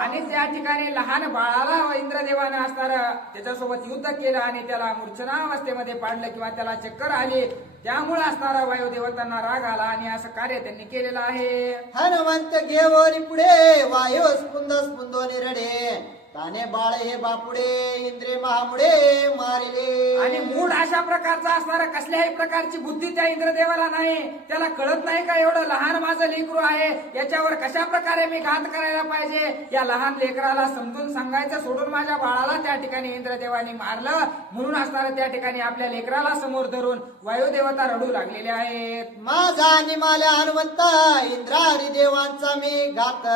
आणि त्या ठिकाणी लहान बाळाला इंद्रदेवानं असणार त्याच्यासोबत युद्ध केलं आणि त्याला मूर्छनावस्थेमध्ये पाडलं किंवा त्याला चक्कर आली. त्यामुळे असणारा वायुदेवतांना राग आला आणि असं कार्य त्यांनी केलेलं आहे. हनुमंत घेवोनी पुढे वायू स्पुंद स्पुंदोनी रडे ताने बाळ हे बापुडे इंद्रे महामुडे मारिले. आणि मूड अशा प्रकारचा असणारा कसल्याही प्रकारची बुद्धी त्या इंद्रदेवाला नाही. त्याला कळत नाही का एवढं लहान माझं लेकरू आहे याच्यावर कशा प्रकारे मी घात करायला पाहिजे. या लहान लेकराला समजून सांगायचं सोडून माझ्या बाळाला त्या ठिकाणी इंद्रदेवाने मारलं. म्हणून असणारा त्या ठिकाणी आपल्या लेकराला समोर धरून वायुदेवता रडू लागलेले आहेत. माझा निमाल्या हनुमंता इंद्रारी देवांचा मी घात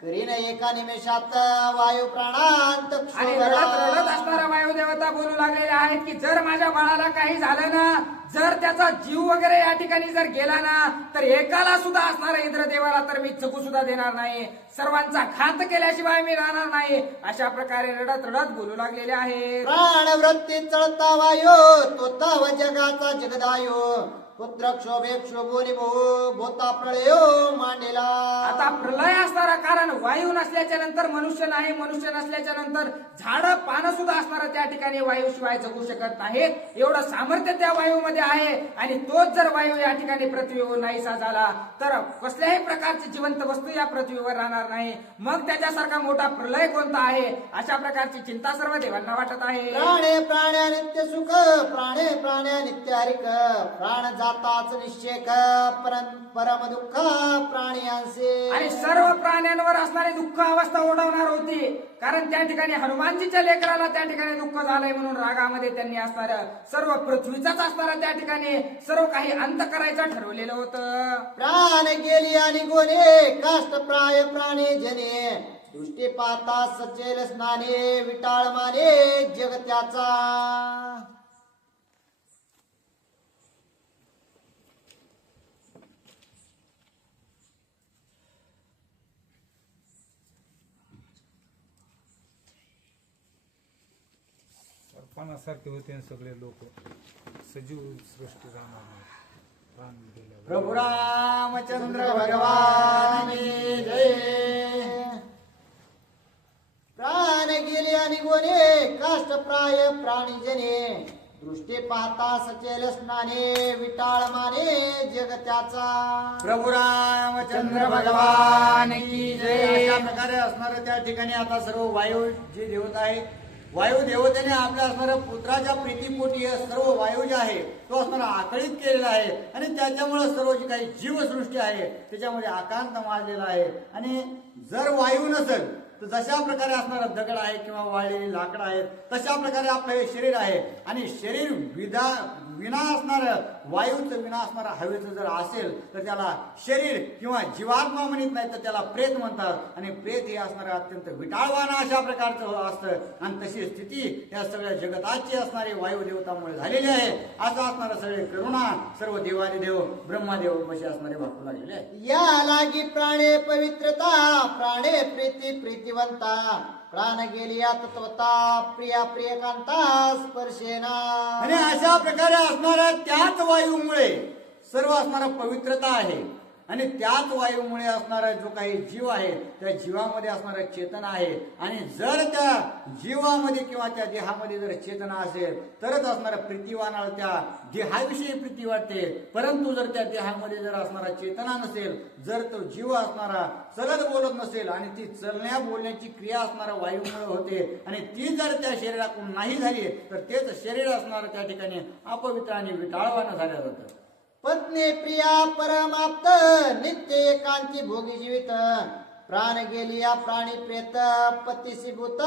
करीन एका निमेषात वायू प्राणांत आणि रडत रडत असणारा वायुदेवता बोलू लागलेले आहेत की जर माझ्या बाळाला काही झालं ना जर त्याचा जीव वगैरे या ठिकाणी जर गेला ना तर एकाला सुद्धा असणारा इंद्रदेवाला तर मी जगू सुद्धा देणार नाही. सर्वांचा घात केल्याशिवाय मी राहणार नाही. अशा प्रकारे रडत रडत बोलू लागलेले आहेत. प्राणवृत्ती चळता वायू तो तव जगाचा जगदायो पुत्र क्षोभे क्षोभोनी भोता प्रळयो मांडलेला. आता प्रलय असणारा कारण वायू नसल्याच्या नंतर मनुष्य नाही. मनुष्य नसल्याच्या नंतर झाडं पानं सुद्धा असणारा त्या ठिकाणी वायू शिवाय जगू शकत नाहीत. एवढं सामर्थ्य त्या वायूमध्ये आहे आणि तोच जर वायू या ठिकाणी पृथ्वीवर नाहीसा झाला तर कसल्याही प्रकारची जिवंत वस्तू या पृथ्वीवर राहणार नाही. मग त्याच्यासारखा मोठा प्रलय कोणता आहे अशा प्रकारची चिंता सर्व देवांना वाटत आहे. प्राणे प्राण्या नित्य सुख प्राणे प्राण्या नित्य हरिक प्राण जाताच निश्चेक परम दुःख प्राणियांचे. आणि सर्व प्राण्यांवर असणारी दुःख अवस्था ओढवणार होती कारण त्या ठिकाणी हनुमानजीच्या लेकराला त्या ठिकाणी दुःख झालंय म्हणून रागामध्ये त्यांनी असणार सर्व पृथ्वीचाच असणारा त्या ठिकाणी सर्व काही अंत करायचं ठरवलेलं होतं. प्राण गेली आणि गोने काष्ट प्राय प्राणी जने दृष्टी पाहता सचेल स्नाने विटाळ माने जगत्याचा. पानासारखे होते आणि सगळे लोक सजीव सृष्टी राहणार नाही. प्राण गेल्यावर प्रभू रामचंद्र भगवान की जय. प्राण गेले आणि गोने काष्ट प्राय प्राणी जने दृष्टी पाहता सचेल स्नाने विटाळ माने जगत्याचा. प्रभू रामचंद्र भगवान की जय. अशा प्रकारे असणार त्या ठिकाणी आता सर्व वायू जे देवता आहे वायू देवतेने आपल्या असणाऱ्या पुत्राच्या प्रीतीपोटी हे सर्व वायू जे आहे तो असणारा आकळीत केलेला आहे आणि त्याच्यामुळे सर्व जी काही जीवसृष्टी आहे त्याच्यामध्ये आकांत माजलेला आहे. आणि जर वायू नसेल तर जशा प्रकारे असणारा दगड आहे किंवा वाळलेली लाकडं आहेत तशा प्रकारे आपलं हे शरीर आहे. आणि शरीर विना असणारं वायूचं विना असणारं हवेचं जर असेल तर त्याला शरीर किंवा जीवात्मा म्हणत नाही तर त्याला प्रेत म्हणतात. आणि प्रेत हे असणारं अत्यंत विटाळवाणं अशा प्रकारचं असतं. आणि तशी स्थिती या सगळ्या जगताची असणारी वायू देवतामुळे झालेली आहे. असं असणारं सगळे करुणा सर्व देवादिदेव ब्रह्मादेव कसे असणारे वापरू लागलेले आहे. या लागी प्राणे पवित्रता प्राणे प्रीती प्रीतिवंता प्राण गेली या तत्वता प्रिया प्रियकांता स्पर्शेना. आणि अशा प्रकारे असणाऱ्या त्याच वायूमुळे सर्व असणारा पवित्रता आहे. आणि त्याच वायूमुळे असणारा जो काही जीव आहे त्या जीवामध्ये असणारा चेतना आहे. आणि जर त्या जीवामध्ये किंवा त्या देहामध्ये जर चेतना असेल तरच असणारा प्रीतिवानाला त्या देहाविषयी प्रीती वाटते. परंतु जर त्या देहामध्ये जर असणारा चेतना नसेल, जर तो जीव असणारा चलत बोलत नसेल आणि ती चलण्या बोलण्याची क्रिया असणारा वायूमुळे होते आणि ती जर त्या शरीराकडून नाही झाली तर तेच शरीर असणारं त्या ठिकाणी अपवित्र आणि विटाळवानं झालं जातं. पत्नी प्रिया परमाप्त नित्य एकांती भोगी जीवित प्राण गेली या प्राणी प्रेत पतीसी भूत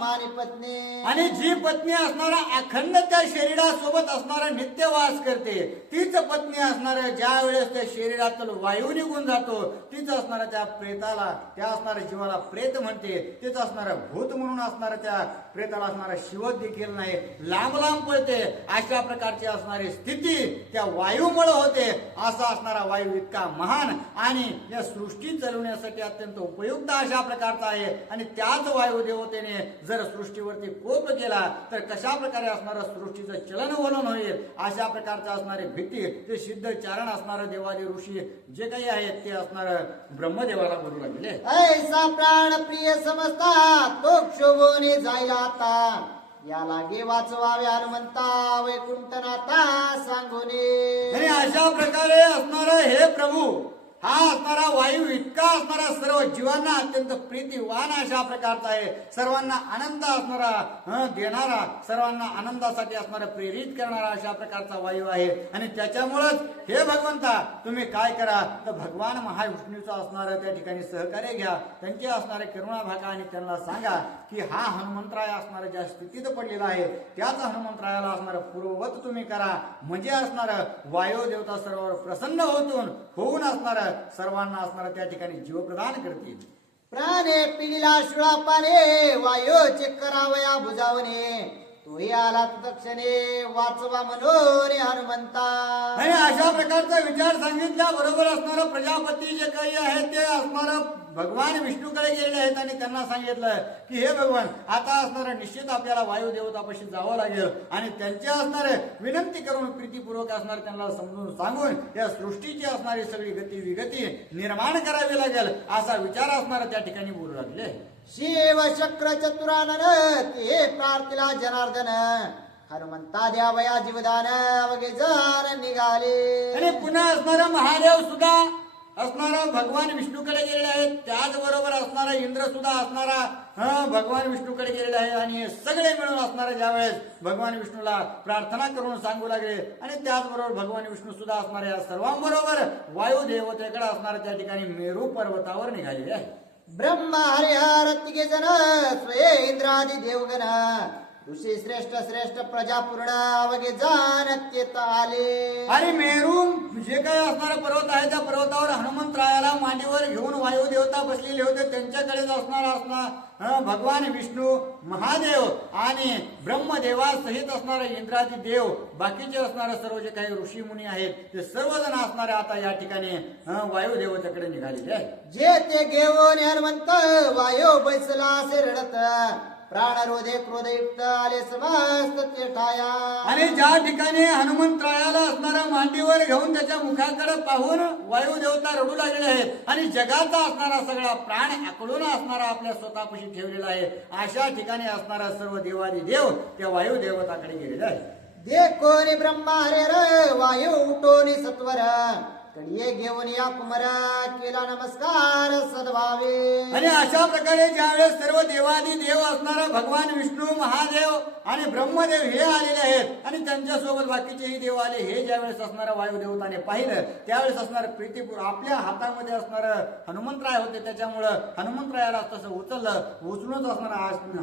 मानी पत्नी. आणि जी पत्नी असणारा अखंड त्या शरीरासोबत असणारा नित्य वास करते तीच पत्नी असणाऱ्या ज्या वेळेस त्या शरीरातून वायू निघून जातो तीच असणाऱ्या त्या प्रेताला त्या असणाऱ्या जीवाला प्रेत म्हणते. तेच असणारा भूत म्हणून असणाऱ्या त्या प्रेताला असणारा शिवत देखील नाही, लांब लांब पळते. अशा प्रकारची असणारी स्थिती त्या वायूमुळे होते. असा असणारा वायू इतका महान आणि या सृष्टी चालवण्यासाठी अत्यंत उपयुक्त अशा प्रकारचा आहे. आणि त्याच वायू देवतेने जर सृष्टीवरती कोप केला तर कशा प्रकारे असणारं सृष्टीचं चलन वलन होईल अशा प्रकारचं असणारे भीती ते सिद्ध चारण असणारं देवादी ऋषी जे काही आहेत ते असणारं ब्रह्मदेवाला बोलू लागले. ऐसा प्राण प्रिय समजता तो क्षोभोने जायला आता या लागे वाचवावे हनुमंता वैकुंठनाथा सांगोने. आणि अशा प्रकारे असणारं हे प्रभू हा असणारा वायू इतका असणारा सर्व जीवांना अत्यंत प्रीतिवान अशा प्रकारचा आहे. सर्वांना आनंद असणारा देणारा सर्वांना आनंदासाठी असणारा प्रेरित करणारा अशा प्रकारचा वायू आहे. आणि त्याच्यामुळेच हे भगवंता तुम्ही काय करा तर भगवान महाविष्णूचा असणारं त्या ठिकाणी सहकार्य घ्या, त्यांचे असणारे करुणा भागा आणि त्यांना सांगा की हा हनुमंतराय असणारा ज्या स्थितीत पडलेला आहे त्याच हनुमंतरायाला असणारं पूर्ववत तुम्ही करा. म्हणजे असणारं वायू देवता सर्वांवर प्रसन्न होऊन असणारं सर्वांना असणारं त्या ठिकाणी जीव प्रदान करतील. प्राणे पिलीला शुळापाने वायोचे करावया बुजावणे तोही आला दक्षिणे वाचवा मनोरे हनुमंता. आणि अशा प्रकारचा विचार सांगितल्या बरोबर असणारं प्रजापती जे काही आहे ते असणारं भगवान विष्णूकडे गेलेले आहेत आणि त्यांना सांगितलं की हे भगवान आता असणारं निश्चित आपल्याला वायू देवतापाशी जावं लागेल आणि त्यांच्या असणारे विनंती करून प्रीतीपूर्वक असणार त्यांना समजून सांगून या सृष्टीची असणारी सगळी गती विगती निर्माण करावी लागेल असा विचार असणारा त्या ठिकाणी बोलू लागले. शिव शक्र चतुरानन ते प्रार्थिला जनार्दन हनुमंता द्यावया जीवदान अवघे जण निघाले. आणि पुन्हा असणारा महादेव सुद्धा असणारा भगवान विष्णूकडे गेलेला आहे, त्याचबरोबर असणारा इंद्र सुद्धा असणारा भगवान विष्णूकडे गेलेला आहे. आणि सगळे मिळून असणारे ज्यावेळेस भगवान विष्णूला प्रार्थना करून सांगू लागले आणि त्याचबरोबर भगवान विष्णू सुद्धा असणाऱ्या या सर्वांबरोबर वायू देवतेकडे असणाऱ्या त्या ठिकाणी मेरू पर्वतावर निघालेले आहे. ब्रह्मा हरिहर तिघे जण स्वये इंद्रादी देवगण ऋषी श्रेष्ठ श्रेष्ठ प्रजा पूर्ण अवघे जण तेथ आले. आणि मेरू जे काही असणारा पर्वत आहे त्या पर्वतावर हनुमंतरायाला मांडीवर घेऊन वायू देवता बसलेले होते. त्यांच्याकडेच असणारा भगवान विष्णू महादेव आणि ब्रह्मदेवा सहित असणारे इंद्रादी देव बाकीचे असणारे सर्व जे काही ऋषी मुनी आहेत ते सर्वजण असणारे आता या ठिकाणी वायू देवतेकडे निघालेले आहेत. जे ते घेऊन हनुमंत वायू बैसला असे रडत प्राण रोधे क्रोधयुक्त आले समस्त तेठाया. आणि ज्या ठिकाणी हनुमंतरायाला असणारा मांडीवर घेऊन त्याच्या मुखाकडे पाहून वायू देवता रडू लागले आहेत आणि जगाचा असणारा सगळा प्राण आकळून असणारा आपल्या स्वतःपाशी ठेवलेला आहे. अशा ठिकाणी असणारा सर्व देवादी देव त्या वायू देवताकडे गेलेले आहे. दे कोणी ब्रह्मा हरे वायू उठोनी सत्वर कडिये घेऊन या कुमार केला नमस्कार सद्भावे. आणि अशा प्रकारे ज्यावेळेस सर्व देवादी देव असणारा भगवान विष्णू महादेव आणि ब्रह्मदेव हे आलेले आहेत आणि त्यांच्यासोबत बाकीचेही देव आले, हे ज्यावेळेस असणारा वायुदेवताने पाहिलं त्यावेळेस असणारं प्रीतीपूर आपल्या हातामध्ये असणारं हनुमंतराय होते, त्याच्यामुळं हनुमंतरायाला तसं उचलूनच असणारा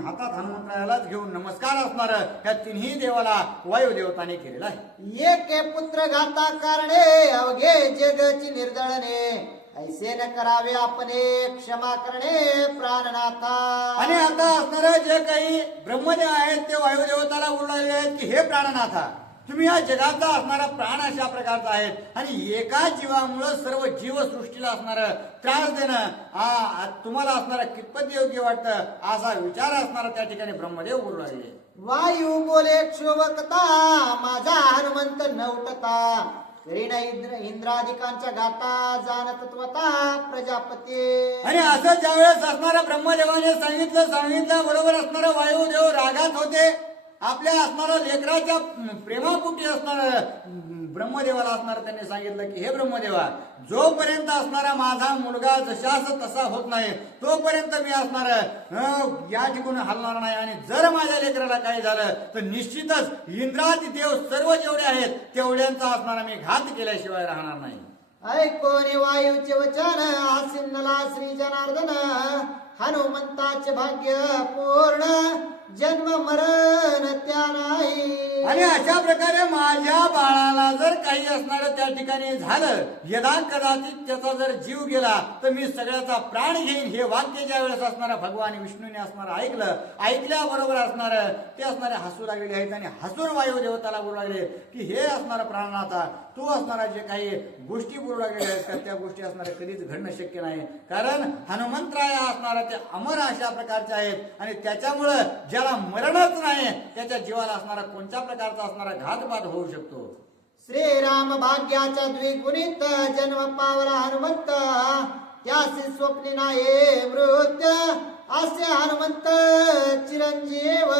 हातात हनुमंतरायालाच घेऊन नमस्कार असणार या तिन्ही देवाला वायुदेवताने केलेला आहे. एके पुत्र घाता कारणे अवघे जगची निर्दळणे ऐसे न करावे आपणे क्षमा करणे प्राणनाथा. आणि आता असणारे जे काही ब्रह्मदेव आहेत ते वायुदेवताला बोलू लागले आहेत की हे प्राणनाथा, तुम्ही या जगाचा असणारा प्राण अशा प्रकारचा आहेत आणि एका जीवामुळे सर्व जीवसृष्टीला असणारा त्रास देणं तुम्हाला असणारा कितपत योग्य वाटतं असा विचार असणारा त्या ठिकाणी ब्रह्मदेव बोलू लागले. वायू बोले क्षोभकता माझा हनुमंत नवटता करीन इंद्रादिकांच्या गाता जाण तत्वता प्रजापती. आणि असं ज्यावेळेस असणारा ब्रह्मदेवाने सांगितलं बरोबर असणारा वायुदेव रागात होते. आपल्या असणारा लेकराच्या प्रेमापोटी असणार ब्रह्मदेवाला असणार त्यांनी सांगितलं की हे ब्रह्मदेवा, जोपर्यंत असणारा माझा मुलगा जशास तसा होत नाही तोपर्यंत मी असणार या ठिकाणी हलणार नाही, आणि जर माझ्या लेकराला काही झालं तर निश्चितच इंद्रादी देव सर्व जेवढे आहेत तेवढ्यांचा असणारा मी घात केल्याशिवाय राहणार नाही. ऐकोने वायूचे वचन आसिन्नला श्री जनार्दन हनुमंताचे भाग्य पूर्ण जन्म मरण त्या नाही. आणि अशा प्रकारे माझ्या बाळाला जर काही असणार त्या ठिकाणी झालं, यदा कदाचित त्याचा जर जीव गेला तर मी सगळ्याचा प्राण घेईन, हे वाक्य ज्या वेळेस असणारा भगवान विष्णूने असणार ऐकल्याबरोबर असणार ते असणारे हसू लागलेले आहेत आणि हसून वायुदेवताला बोलू लागले की हे असणारा प्राणनाथा, तू असणारा जे काही गोष्टी बोलू लागलेल्या आहेत का त्या गोष्टी असणाऱ्या कधीच घडणं शक्य नाही, कारण हनुमंतराय असणारा ते अमर अशा प्रकारचे आहेत आणि त्याच्यामुळं ज्याला मरणच नाही त्याच्या जीवाला असणारा कोणत्या प्रकारचा असणारा घातपात होऊ शकतो. श्रीराम भाग्याच्या द्विगुणित जन्म पावला हनुमंत त्यासी स्वप्नी नाही मृत्य असे हनुमंत चिरंजीव.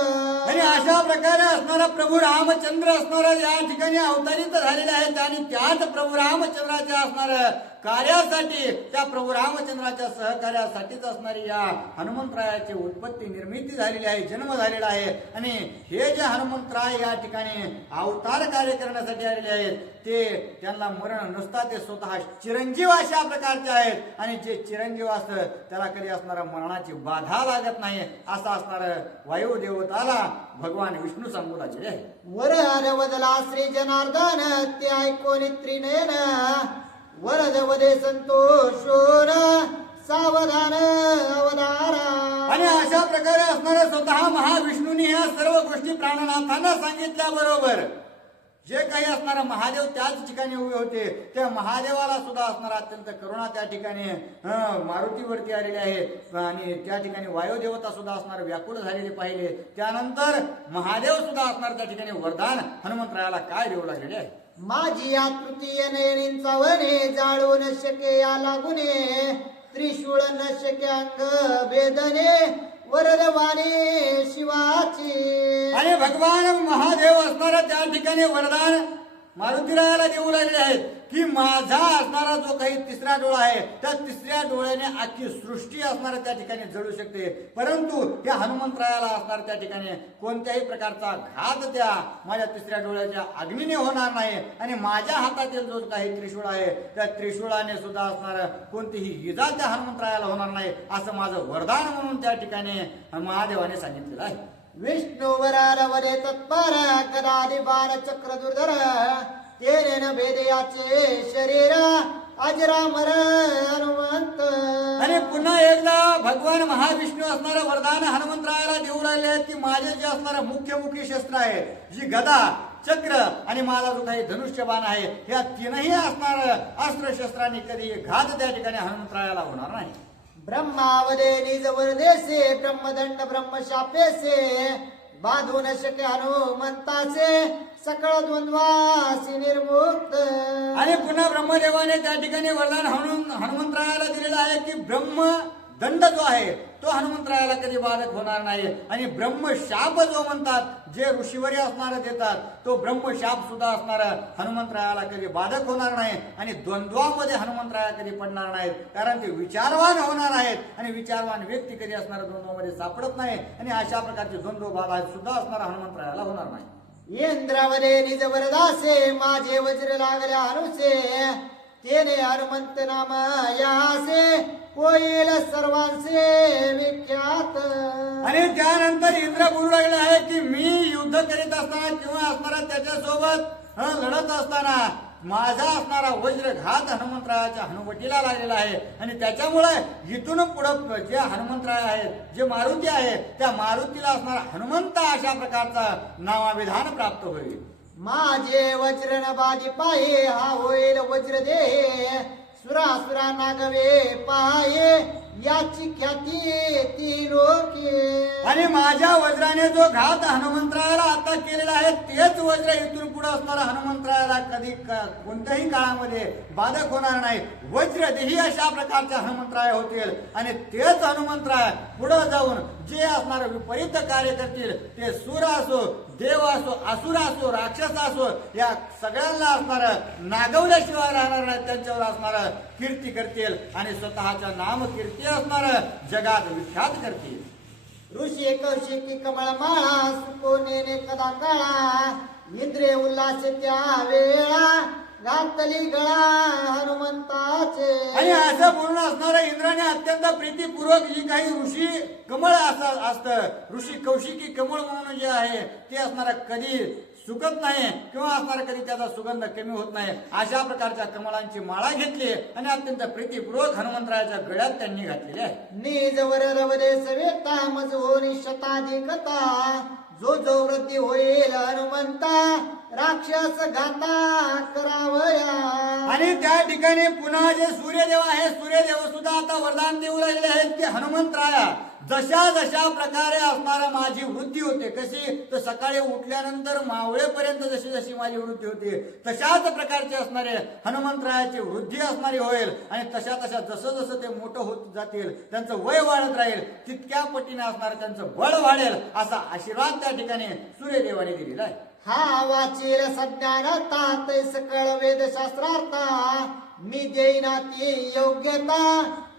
आणि अशा प्रकारे असणारा प्रभू रामचंद्र असणारा या ठिकाणी अवतरित झालेले आहेत आणि त्याच प्रभू रामचंद्राच्या असणाऱ्या कार्यासाठी त्या प्रभू रामचंद्राच्या सहकार्यासाठीच असणारी या हनुमंतरायाची उत्पत्ती निर्मिती झालेली आहे, जन्म झालेला आहे. आणि हे जे हनुमंतराय या ठिकाणी अवतार कार्य करण्यासाठी आलेले आहेत ते त्यांना मरण नसता, ते स्वतः चिरंजीव अशा प्रकारचे आहेत आणि जे चिरंजीव असतं त्याला कधी असणारा मरणाची बाधा लागत नाही असं असणार वायुदेवताला भगवान विष्णू सांगू लागले आहे. वर वदला श्री जनार्दन ते ऐकोनी त्रिनयन वरद वदे संतोषोर सावधान अवधारा. आणि अशा प्रकारे असणाऱ्या स्वतः महाविष्णूने ह्या सर्व गोष्टी प्राणनाथांना सांगितल्याबरोबर जे काही असणारा महादेव त्याच ठिकाणी उभे होते त्या महादेवाला सुद्धा असणारा अत्यंत करुणा त्या ठिकाणी मारुतीवरती आलेली आहे आणि त्या ठिकाणी वायुदेवता सुद्धा असणार व्याकुळ झालेले पाहिले. त्यानंतर महादेव सुद्धा असणार त्या ठिकाणी वरदान हनुमंतरायाला काय देऊ लागलेले आहे. माझी या तृतीय नयनींचा वने जाळू न शके या लागुने त्रिशूळ न शके अंग भेदने वरदवाने शिवाची. आणि भगवान महादेव असणारा त्या ठिकाणी वरदान मारुतीरायाला देऊ लागले आहेत की माझा असणारा जो काही तिसरा डोळा आहे त्या तिसऱ्या डोळ्याने अख्खी सृष्टी असणारा त्या ठिकाणी जळू शकते, परंतु या हनुमंतरायाला असणार त्या ठिकाणी कोणत्याही प्रकारचा घात त्या माझ्या तिसऱ्या डोळ्याच्या अग्नीने होणार नाही आणि माझ्या हातातील जो काही त्रिशूळ आहे त्या त्रिशूळाने सुद्धा असणार कोणतीही इजा त्या हनुमंतरायाला होणार नाही असं माझं वरदान म्हणून त्या ठिकाणी महादेवाने सांगितलेलं आहे. विष्णू वरार वरे तत्पर कदादि बाण चक्र दुर्धर तेने न भेदयाचे शरीर अजरामर हनुमंत. आणि पुन्हा एकदा भगवान महाविष्णू असणारं वरदान हनुमंतरायाला देऊ राहिले आहेत की माझे जे असणारं मुख्य शस्त्र आहे, जी गदा चक्र आणि माझा जो काही धनुष्यबाण आहे, ह्या तीनही असणार अस्त्रशस्त्रांनी कधी घात त्या ठिकाणी हनुमंतरायाला होणार नाही. ब्रह्मावदे निज वरदेसे ब्रह्मदंड ब्रह्मशापेसे बाधू न शके हनुमंताचे सकळ द्वंद्वासी निर्मुक्त. आणि पुन्हा ब्रह्मदेवाने त्या ठिकाणी वरदान हनुमंतरायाला दिलेलं आहे की ब्रह्म दंड जो आहे तो हनुमंतरायाला कधी बाधक होणार नाही. आणि ब्रह्मशाप जो म्हणतात, जे ऋषीवरी असणारं देतात, तो ब्रह्मशाप सुद्धा असणारा हनुमंतरायाला कधी बाधक होणार नाही. आणि द्वंद्वामध्ये हनुमंतराया कधी पडणार नाहीत, कारण ते विचारवान होणार आहेत. आणि विचारवान व्यक्ती कधी असणारा द्वंद्वामध्ये सापडत नाही. आणि अशा प्रकारचे द्वंद्व बाधा सुद्धा असणारा हनुमंतरायाला होणार नाही. इंद्रावरे निज वरदासे माझे वज्र लागल्या हनुसे तेने हनुमंत नाम यासे होईल सर्वांचे विख्यात. आणि त्यानंतर इंद्र बोलू लागले आहे की मी युद्ध करीत असताना किंवा असणारा त्याच्यासोबत लढत असताना माझा असणारा वज्रघात हनुमंतरायाच्या हनुवटीला लागलेला आहे. आणि त्याच्यामुळे इथून पुढं जे हनुमंतराय आहेत, जे मारुती आहेत, त्या मारुतीला असणारा हनुमंत अशा प्रकारचा नावाविधान प्राप्त होईल. माझे वज्र न बाधी पाहे हा होईल वज्र देहे सुरासुरा नागवे पाहे याची ख्याती ती लोके. आणि माझ्या वज्राने जो घात हनुमंतरायाला आता केलेला आहे, तेच वज्र इथून पुढे असणारा हनुमंतरायाला कधी कोणत्याही काळामध्ये बाधक होणार नाही. वज्रदेही अशा प्रकारचे हनुमंतराय होतील. आणि तेच हनुमंतराय पुढे जाऊन जे असणारे विपरीत कार्य करतील, ते सूर असो, देव असो, असुर असो, राक्षस असो, या सगळ्यांना असणार नागवल्याशिवाय राहणार नाही. त्यांच्यावर असणार कीर्ती करतील आणि स्वतःच्या नाम कीर्ती असणार जगात विख्यात करतील. ऋषी कौशिकी कमळ माळा सुकोनेने कदा काळा इंद्रिय उल्हास त्या वेळा घातली गळा हनुमंताचे. आणि असं बोलणं असणाऱ्या इंद्राने अत्यंत प्रीतीपूर्वक जी काही ऋषी कमळ असतं, ऋषी कौशिकी कमळ म्हणून जे आहे ते असणारा कधी सुकत नाही किंवा असणारा कधी त्याचा सुगंध कमी होत नाही, अशा प्रकारच्या कमळांची माळा घेतली आणि अत्यंत प्रीतीपूर्वक हनुमंतरायाच्या गळ्यात त्यांनी घातलेली आहे. निज वर रवदे सवेता मज होनी शताधिकता जो जो वृद्धी होईल हनुमंता राक्षस घाता करावया. आणि त्या ठिकाणी पुन्हा जे सूर्यदेव आहे, सूर्यदेव सुद्धा आता वरदान देऊ लागलेले आहेत की हनुमंतराया जशा जशा प्रकारे असणारा माझी वृद्धी होते, कशी तर सकाळी उठल्यानंतर मावळेपर्यंत जशी जशी माझी वृद्धी होते, तशाच प्रकारची असणारे हनुमंतरायाची वृद्धी असणारी होईल. आणि तशा तशा जसं जसं ते मोठं होत जातील, त्यांचं वय वाढत राहील, तितक्या पटीने असणारं त्यांचं बळ वाढेल, असा आशीर्वाद त्या ठिकाणी सूर्यदेवाने दिलेला आहे. हा वाचेल सज्ञानता ते सकळ वेदशास्त्रार्था मी देईना ती योग्यता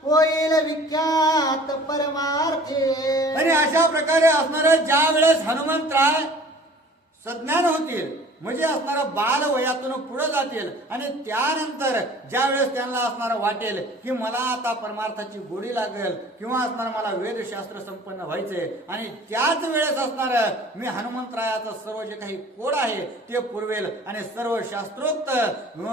होईल विख्यात परमार्थे. आणि अशा प्रकारे असणारं ज्या वेळेस हनुमंतराय सज्ञान होतील, म्हणजे असणारा बाल वयातून पुढे जातील आणि त्यानंतर ज्या वेळेस त्यांना असणारं वाटेल की मला आता परमार्थाची गोडी लागेल किंवा असणार मला वेदशास्त्र संपन्न व्हायचे, आणि त्याच वेळेस असणार मी हनुमंतरायाचं सर्व जे काही कोड आहे ते पुरवेल आणि सर्व शास्त्रोक्त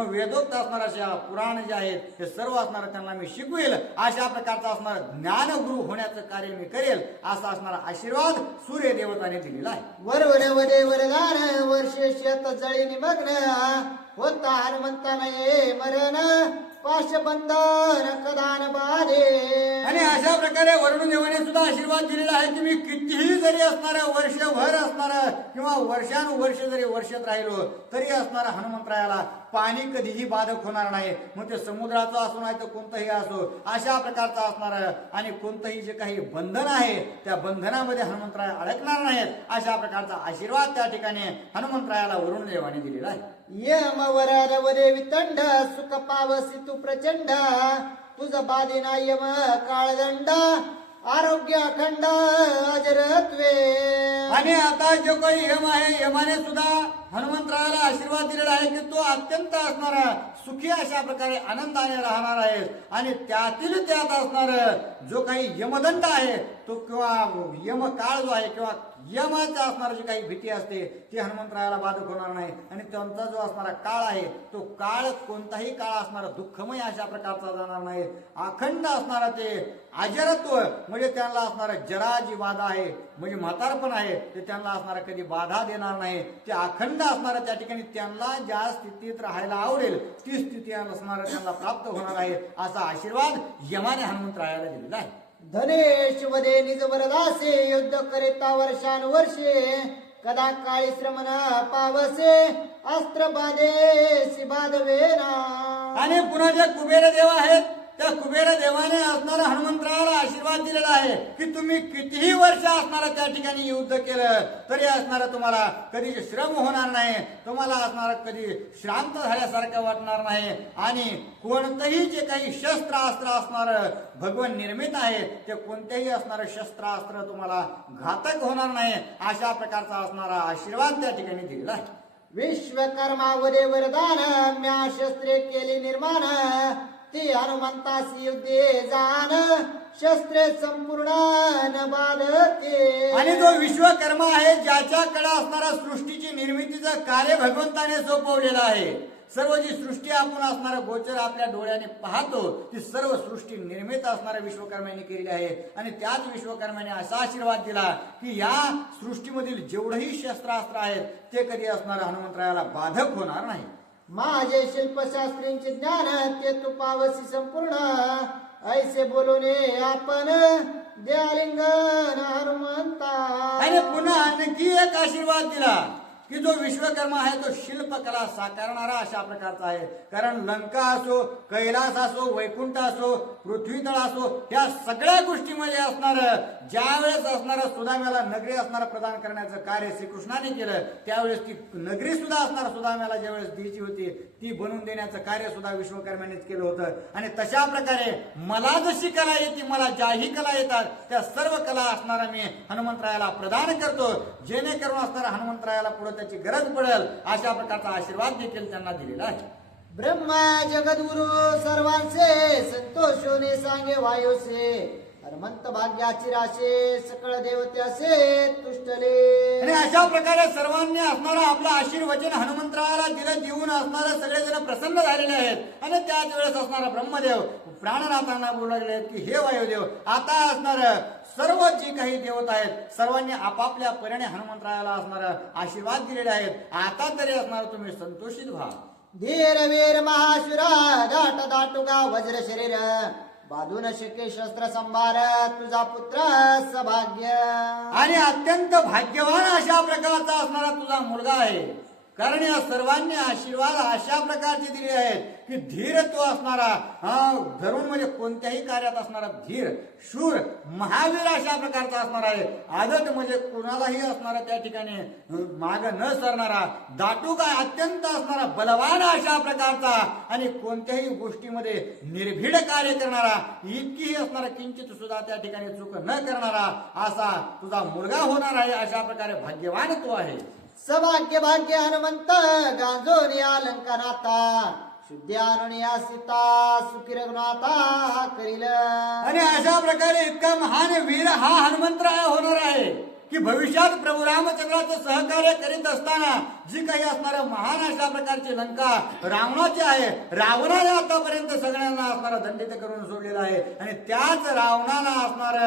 वेदोक्त असणाऱ्या पुराण जे आहेत ते सर्व असणार त्यांना मी शिकवेल. अशा प्रकारचा असणार ज्ञानगुरु होण्याचं कार्य मी करेल, असा असणारा आशीर्वाद सूर्यदेवताने दिलेला आहे. वरवर वदे वरदान वर्षे शेत जळी निमग्न होता हनुमंतान ये मरण पाशबंधन कदान बाधे. आणि अशा प्रकारे वरुण देवाने सुद्धा आशीर्वाद दिलेला आहे की मी कितीही जरी असणार वर्षभर असणार किंवा वर्षानुवर्ष जरी वर्षात राहिलो तरी असणारा हनुमंतरायाला पाणी कधीही बाधक होणार नाही. मग ते समुद्राचं असो नाही तर कोणतंही असो, अशा प्रकारचा असणार आणि कोणतंही जे काही बंधन आहे त्या बंधनामध्ये हनुमंतराय अडकणार नाहीत, अशा प्रकारचा आशीर्वाद त्या ठिकाणी हनुमंतरायाला वरुण देवाने दिलेला आहे. यम वरार वरे वितंड सुख पावसी तू प्रचंड तुझ बाधीना यम काळदंड आरोग्य अखंड अजरत्वे. आणि आता जो काही यम आहे, यमाने सुद्धा हनुमंतरायाला आशीर्वाद दिलेला आहे की तो अत्यंत असणारा सुखी अशा प्रकारे आनंदाने राहणार आहे. आणि त्यातील त्यात असणार जो काही यमदंड आहे तो किंवा यम काळ जो आहे किंवा यमाचा असणारी जी काही भीती असते ती हनुमंतरायाला बाधक होणार नाही. आणि त्यांचा जो असणारा काळ आहे तो काळ कोणताही काळ असणारा दुःखमय अशा प्रकारचा जाणार नाही. अखंड असणारा ते अजरत्व म्हणजे त्यांना असणारा जरा जी बाधा आहे म्हणजे म्हातारपण आहे ते त्यांना असणारा कधी बाधा देणार नाही. ते अखंड असणारा त्या ठिकाणी त्यांना ज्या स्थितीत राहायला आवडेल ती स्थिती असणारा त्यांना प्राप्त होणार आहे, असा आशीर्वाद यमाने हनुमंतरायाला दिलेला आहे. धनेश वदे निज वरदासे युद्ध करिता वर्षानुवर्षे कदा काळी श्रमण पावसे अस्त्र बाधे बाधवेना. आणि पुन्हा जे कुबेर देव आहेत त्या कुबेर देवाने असणारा हनुमंतरायाला आशीर्वाद दिलेला आहे की तुम्ही कितीही वर्ष असणारा त्या ठिकाणी युद्ध केलं तरी असणारा तुम्हाला कधी श्रम होणार नाही, तुम्हाला असणारा कधी श्रांत झाल्यासारखं वाटणार नाही आणि कोणतंही जे काही शस्त्रास्त्र असणार भगवान निर्मित आहे ते कोणतेही असणारं शस्त्रास्त्र तुम्हाला घातक होणार नाही, अशा प्रकारचा असणारा आशीर्वाद त्या ठिकाणी दिलेला आहे. विश्वकर्मावरे वरदान म्या शस्त्रे केली निर्माण ती हनुमंतासी युद्धे जाण शस्त्रे संपूर्ण न बाधते. आणि जो विश्वकर्मा आहे ज्याच्याकडे असणारा सृष्टीची निर्मितीचं कार्य भगवंताने सोपवलेलं आहे. सर्व जी सृष्टी आपण असणारा गोचर आपल्या डोळ्याने पाहतो ती सर्व सृष्टी निर्मित असणाऱ्या विश्वकर्म्याने केलेली आहे. आणि त्याच विश्वकर्म्याने असा आशीर्वाद दिला की या सृष्टीमधील जेवढेही शस्त्रास्त्र आहेत ते कधी असणाऱ्या हनुमंतरायाला बाधक होणार नाही. माझे शिल्पशास्त्रींचे ज्ञान ते तू पावसी संपूर्ण ऐसे बोलूने आपण द्यालिंगन हनुमंता. आणि पुन्हा आणखी एक आशीर्वाद दिला की जो विश्वकर्मा आहे तो शिल्पकला साकारणारा अशा प्रकारचा आहे. कारण लंका असो, कैलास असो, वैकुंठ असो, पृथ्वी तळ असो, या सगळ्या गोष्टीमध्ये असणार ज्या वेळेस असणारा सुदाम्याला नगरी असणारा प्रदान करण्याचं कार्य श्रीकृष्णाने केलं त्यावेळेस ती नगरी सुद्धा असणारा सुदाम्याला ज्यावेळेस द्यायची होती ती बनवून देण्याचं कार्य सुद्धा विश्वकर्म्यानेच केलं होतं. आणि तशा प्रकारे मला जशी कला येते, मला ज्याही कला येतात त्या सर्व कला असणारा मी हनुमंतरायाला प्रदान करतो, जेणेकरून असणारा हनुमंतरायाला पुढे त्याची गरज पडेल अशा प्रकारचा आशीर्वाद देखील त्यांना दिलेला आहे. ब्रह्मा जगद्गुरु सर्वांचे संतोषोने सांगे वायुसे हनुमंत भाग्याची राशे सकळ देवत्यासे तुष्टले. आणि अशा प्रकारे सर्वांनी असणारा आपलं आशीर्वचन हनुमंतरायाला दिलं, देऊन असणारे सगळेजण प्रसन्न झालेले आहेत. आणि त्याच वेळेस असणारा ब्रह्मदेव प्राणनाथांना बोलू लागले आहेत की हे वायुदेव, आता असणार सर्व जी काही देवता आहेत सर्वांनी आपापल्या परीने हनुमंतरायाला असणारा आशीर्वाद दिलेले आहेत. आता तरी असणार तुम्ही संतोषित व्हा. धीर वीर महाशुरा दाट दाटुगा वज्र शरीर बाधून शके शस्त्र संभार तुझा पुत्र सभाग्य. आणि अत्यंत भाग्यवान अशा प्रकारचा असणारा तुझा मुलगा आहे. कारण या सर्वांनी आशीर्वाद अशा प्रकारचे दिले आहेत की धीर तो असणारा धरून म्हणजे कोणत्याही कार्यात असणारा धीर, शूर, महावीर अशा प्रकारचा असणार आहे. आदत म्हणजे कुणालाही असणारा त्या ठिकाणी माग न सरणारा, दाटूक अत्यंत असणारा बलवान अशा प्रकारचा आणि कोणत्याही गोष्टीमध्ये निर्भीड कार्य करणारा, इतकीही असणारा किंचित सुद्धा त्या ठिकाणी चूक न करणारा असा तुझा मुलगा होणार आहे. अशा प्रकारे भाग्यवान तो आहे. सभाग्य भाग्य हनुमंत गांजोनी अलंकनाता शुद्ध्यानुनिया सीता सुखी रघुनाथा करील. आणि अशा प्रकारे इतका महान वीर हा हनुमंतराय होणार आहे की भविष्यात प्रभू रामचंद्राचं सहकार्य करीत असताना जी काही असणारं महान अशा प्रकारची लंका रावणाची आहे, रावणाने आतापर्यंत सगळ्यांना असणारा दंडित करून सोडलेला आहे. आणि त्याच रावणाला असणार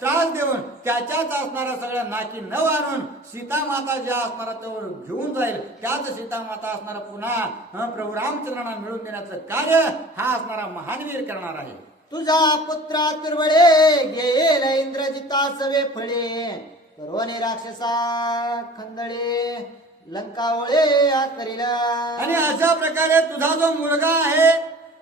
त्रास देऊन त्याच्याच असणारा सगळं नाकी न आणून सीता माता ज्या असणारा तो घेऊन जाईल त्याच सीता माता असणारा पुन्हा प्रभू रामचंद्रांना मिळून देण्याचं कार्य हा असणारा महान वीर करणार आहे. तुझा पुत्रा तुर्वळे घेईल इंद्रजिता सवे फळे करोने राक्षसा खंदळे लंकावळे करील. आणि अशा प्रकारे तुझा जो मुलगा आहे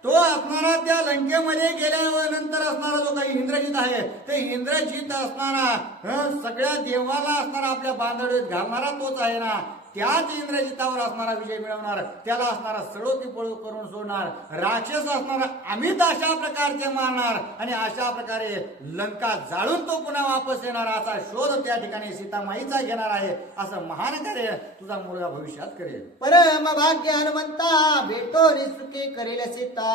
तो असणारा त्या लंकेमध्ये गेल्यानंतर असणारा जो काही इंद्रजित आहे ते इंद्रजित असणारा सगळ्या देवाला असणारा आपल्या बांधडीत घालणारा तोच आहे ना. त्याच इंद्रजितावर असणारा विजय मिळवणार, त्याला असणारा सळोकी पळू करून सोडणार, राक्षस असणारा अमित अशा प्रकारचे मारणार आणि अशा प्रकारे लंका जाळून तो पुन्हा वापस येणार असा शोध त्या ठिकाणी सीतामाईचा घेणार आहे. असं महान कार्य तुझा मुलगा भविष्यात करेल. परम भाग्य हनुमंता भेटो निसुखी करील सीता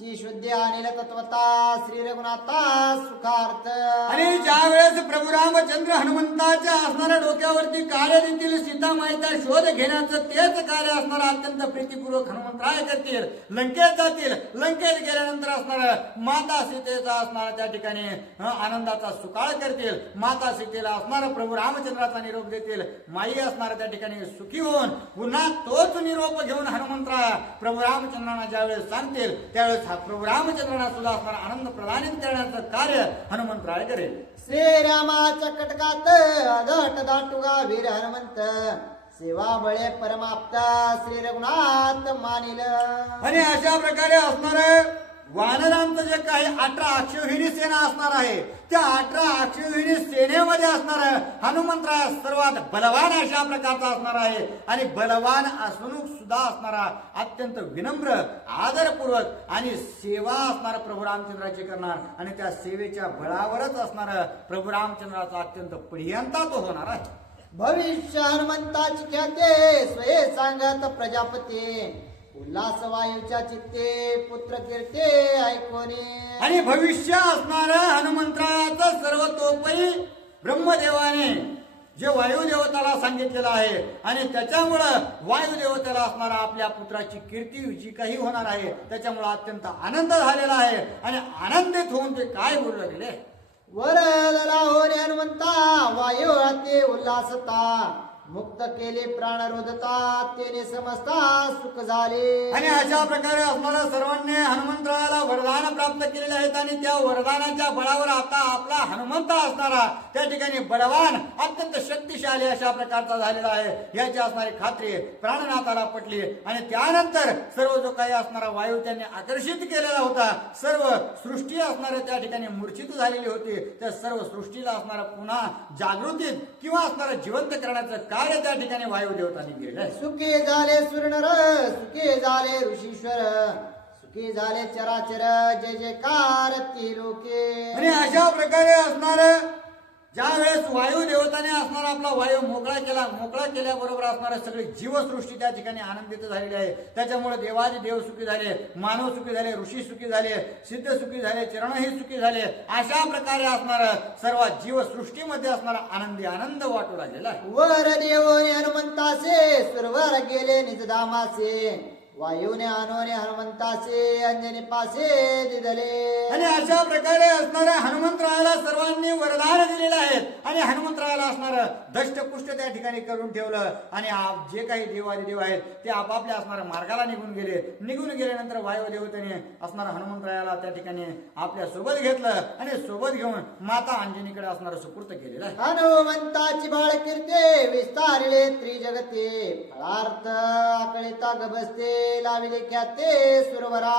तिची शुद्धी अनिल तत्वता श्री रघुनाथा सुखार्थ. आणि ज्या वेळेस प्रभू रामचंद्र हनुमंताच्या असणाऱ्या डोक्यावरती कार्य देतील सीतामाईचा शोध घेण्याचं तेच कार्य असणार अत्यंत प्रीतीपूर्वक हनुमंतराय करतील. लंकेत जातील, लंकेत गेल्यानंतर असणार माता सीतेचा असणारा त्या ठिकाणी आनंदाचा सुकाळ करतील. माता सीतेला असणारा प्रभू रामचंद्राचा निरोप देतील. माई असणारा त्या ठिकाणी सुखी होऊन पुन्हा तोच निरोप घेऊन हनुमंतराय प्रभू रामचंद्रांना ज्यावेळेस सांगतील त्यावेळेस हा प्रभू रामचंद्रांना सुद्धा असणारा आनंद प्रदानित करण्याचं कार्य हनुमंतराय करेल. श्रीरामाच्या कटकात अधट दाटुगा वीर हनुमंत सेवा बळे परमाप्ता श्री रघुनाथ मानिल. आणि अशा प्रकारे असणारे वानरांचं जे काही 18 अक्षौहिणी सेना असणार आहे त्या 18 अक्षौहिणी सेनेमध्ये असणार हनुमंतराय सर्वात बलवान अशा प्रकारचा असणार आहे आणि बलवान असून सुद्धा असणारा अत्यंत विनम्र आदरपूर्वक आणि सेवा असणार प्रभू रामचंद्राची करणार आणि त्या सेवेच्या बळावरच असणार प्रभू रामचंद्राचा अत्यंत प्रियंता तो होणार आहे. भविष्य हनुमंताची ख्याते स्वये सांगत प्रजापती उल्हास वायूच्या चित्ते पुत्र कीर्ते ऐकोने. आणि भविष्य असणार हनुमंतराचं सर्वतोपरी ब्रह्मदेवाने जे वायुदेवताला सांगितलेलं आहे आणि त्याच्यामुळं वायुदेवतेला असणारा आपल्या पुत्राची कीर्ती जी काही होणार आहे त्याच्यामुळे अत्यंत आनंद झालेला आहे आणि आनंदित होऊन ते काय बोलू लागले. वरदला होणे हनुमंता वायू ते उल्हासता मुक्त केले प्राण रोधता तेने समजता सुख झाले. आणि अशा प्रकारे असणाऱ्या सर्वांनी हनुमंतरायाला वरदान प्राप्त केलेले आहेत आणि त्या वरदानाच्या बळावर आता आपला हनुमंत असणारा त्या ठिकाणी बलवान अत्यंत शक्तिशाली अशा प्रकारचा झालेला आहे याची असणारी खात्री प्राणनाथाला पटली. आणि त्यानंतर सर्व जो काही असणारा वायू त्यांनी आकर्षित केलेला होता सर्व सृष्टी असणाऱ्या त्या ठिकाणी मूर्छित झालेली होती त्या सर्व सृष्टीला असणारा पुन्हा जागृतीत किंवा असणारा जिवंत करण्याचं कार्य त्या ठिकाणी वायुदेवतांनी केलं. सुखी झाले सुरनर सुखी झाले ऋषीश्वर सुखी झाले चराचर जय जयकार ती लोके. आणि अशा प्रकारे असणार ज्या वेळेस वायू देवताने असणारा आपला वायू मोकळा केल्याबरोबर असणारे सगळे जीवसृष्टी त्या ठिकाणी आनंदित झालेली आहे. त्याच्यामुळे देवादी देव सुखी झाले मानव सुखी झाले ऋषी सुखी झाले सिद्ध सुखी झाले चरणही सुखी झाले. अशा प्रकारे असणार सर्व जीवसृष्टीमध्ये असणारा आनंद वाटू लागलेला आहे. वर देवोने हनुमंतासे सुरवर गेले निजधामासे वायूने अनुने हनुमंतासे अंजनी पासे दिदले. आणि अशा प्रकारे असणाऱ्या हनुमंतरायाला सर्वांनी वरदान दिलेलं आहे आणि हनुमंतरायाला असणार दष्टपुष्ट त्या ठिकाणी करून ठेवलं आणि जे काही देवादी देव आहेत ते आपापल्या असणाऱ्या मार्गाला निघून गेल्यानंतर वायुदेवतेने असणारा हनुमंतरायाला त्या ठिकाणी आपल्या सोबत घेतलं आणि सोबत घेऊन माता अंजनीकडे असणार सुपूर्त केलेलं आहे. हनुमंताची बाळ कीर्ते विस्तारले त्रिजगते फळार्थ आकळिता गबसते लाविले ख्याते सुरवरा.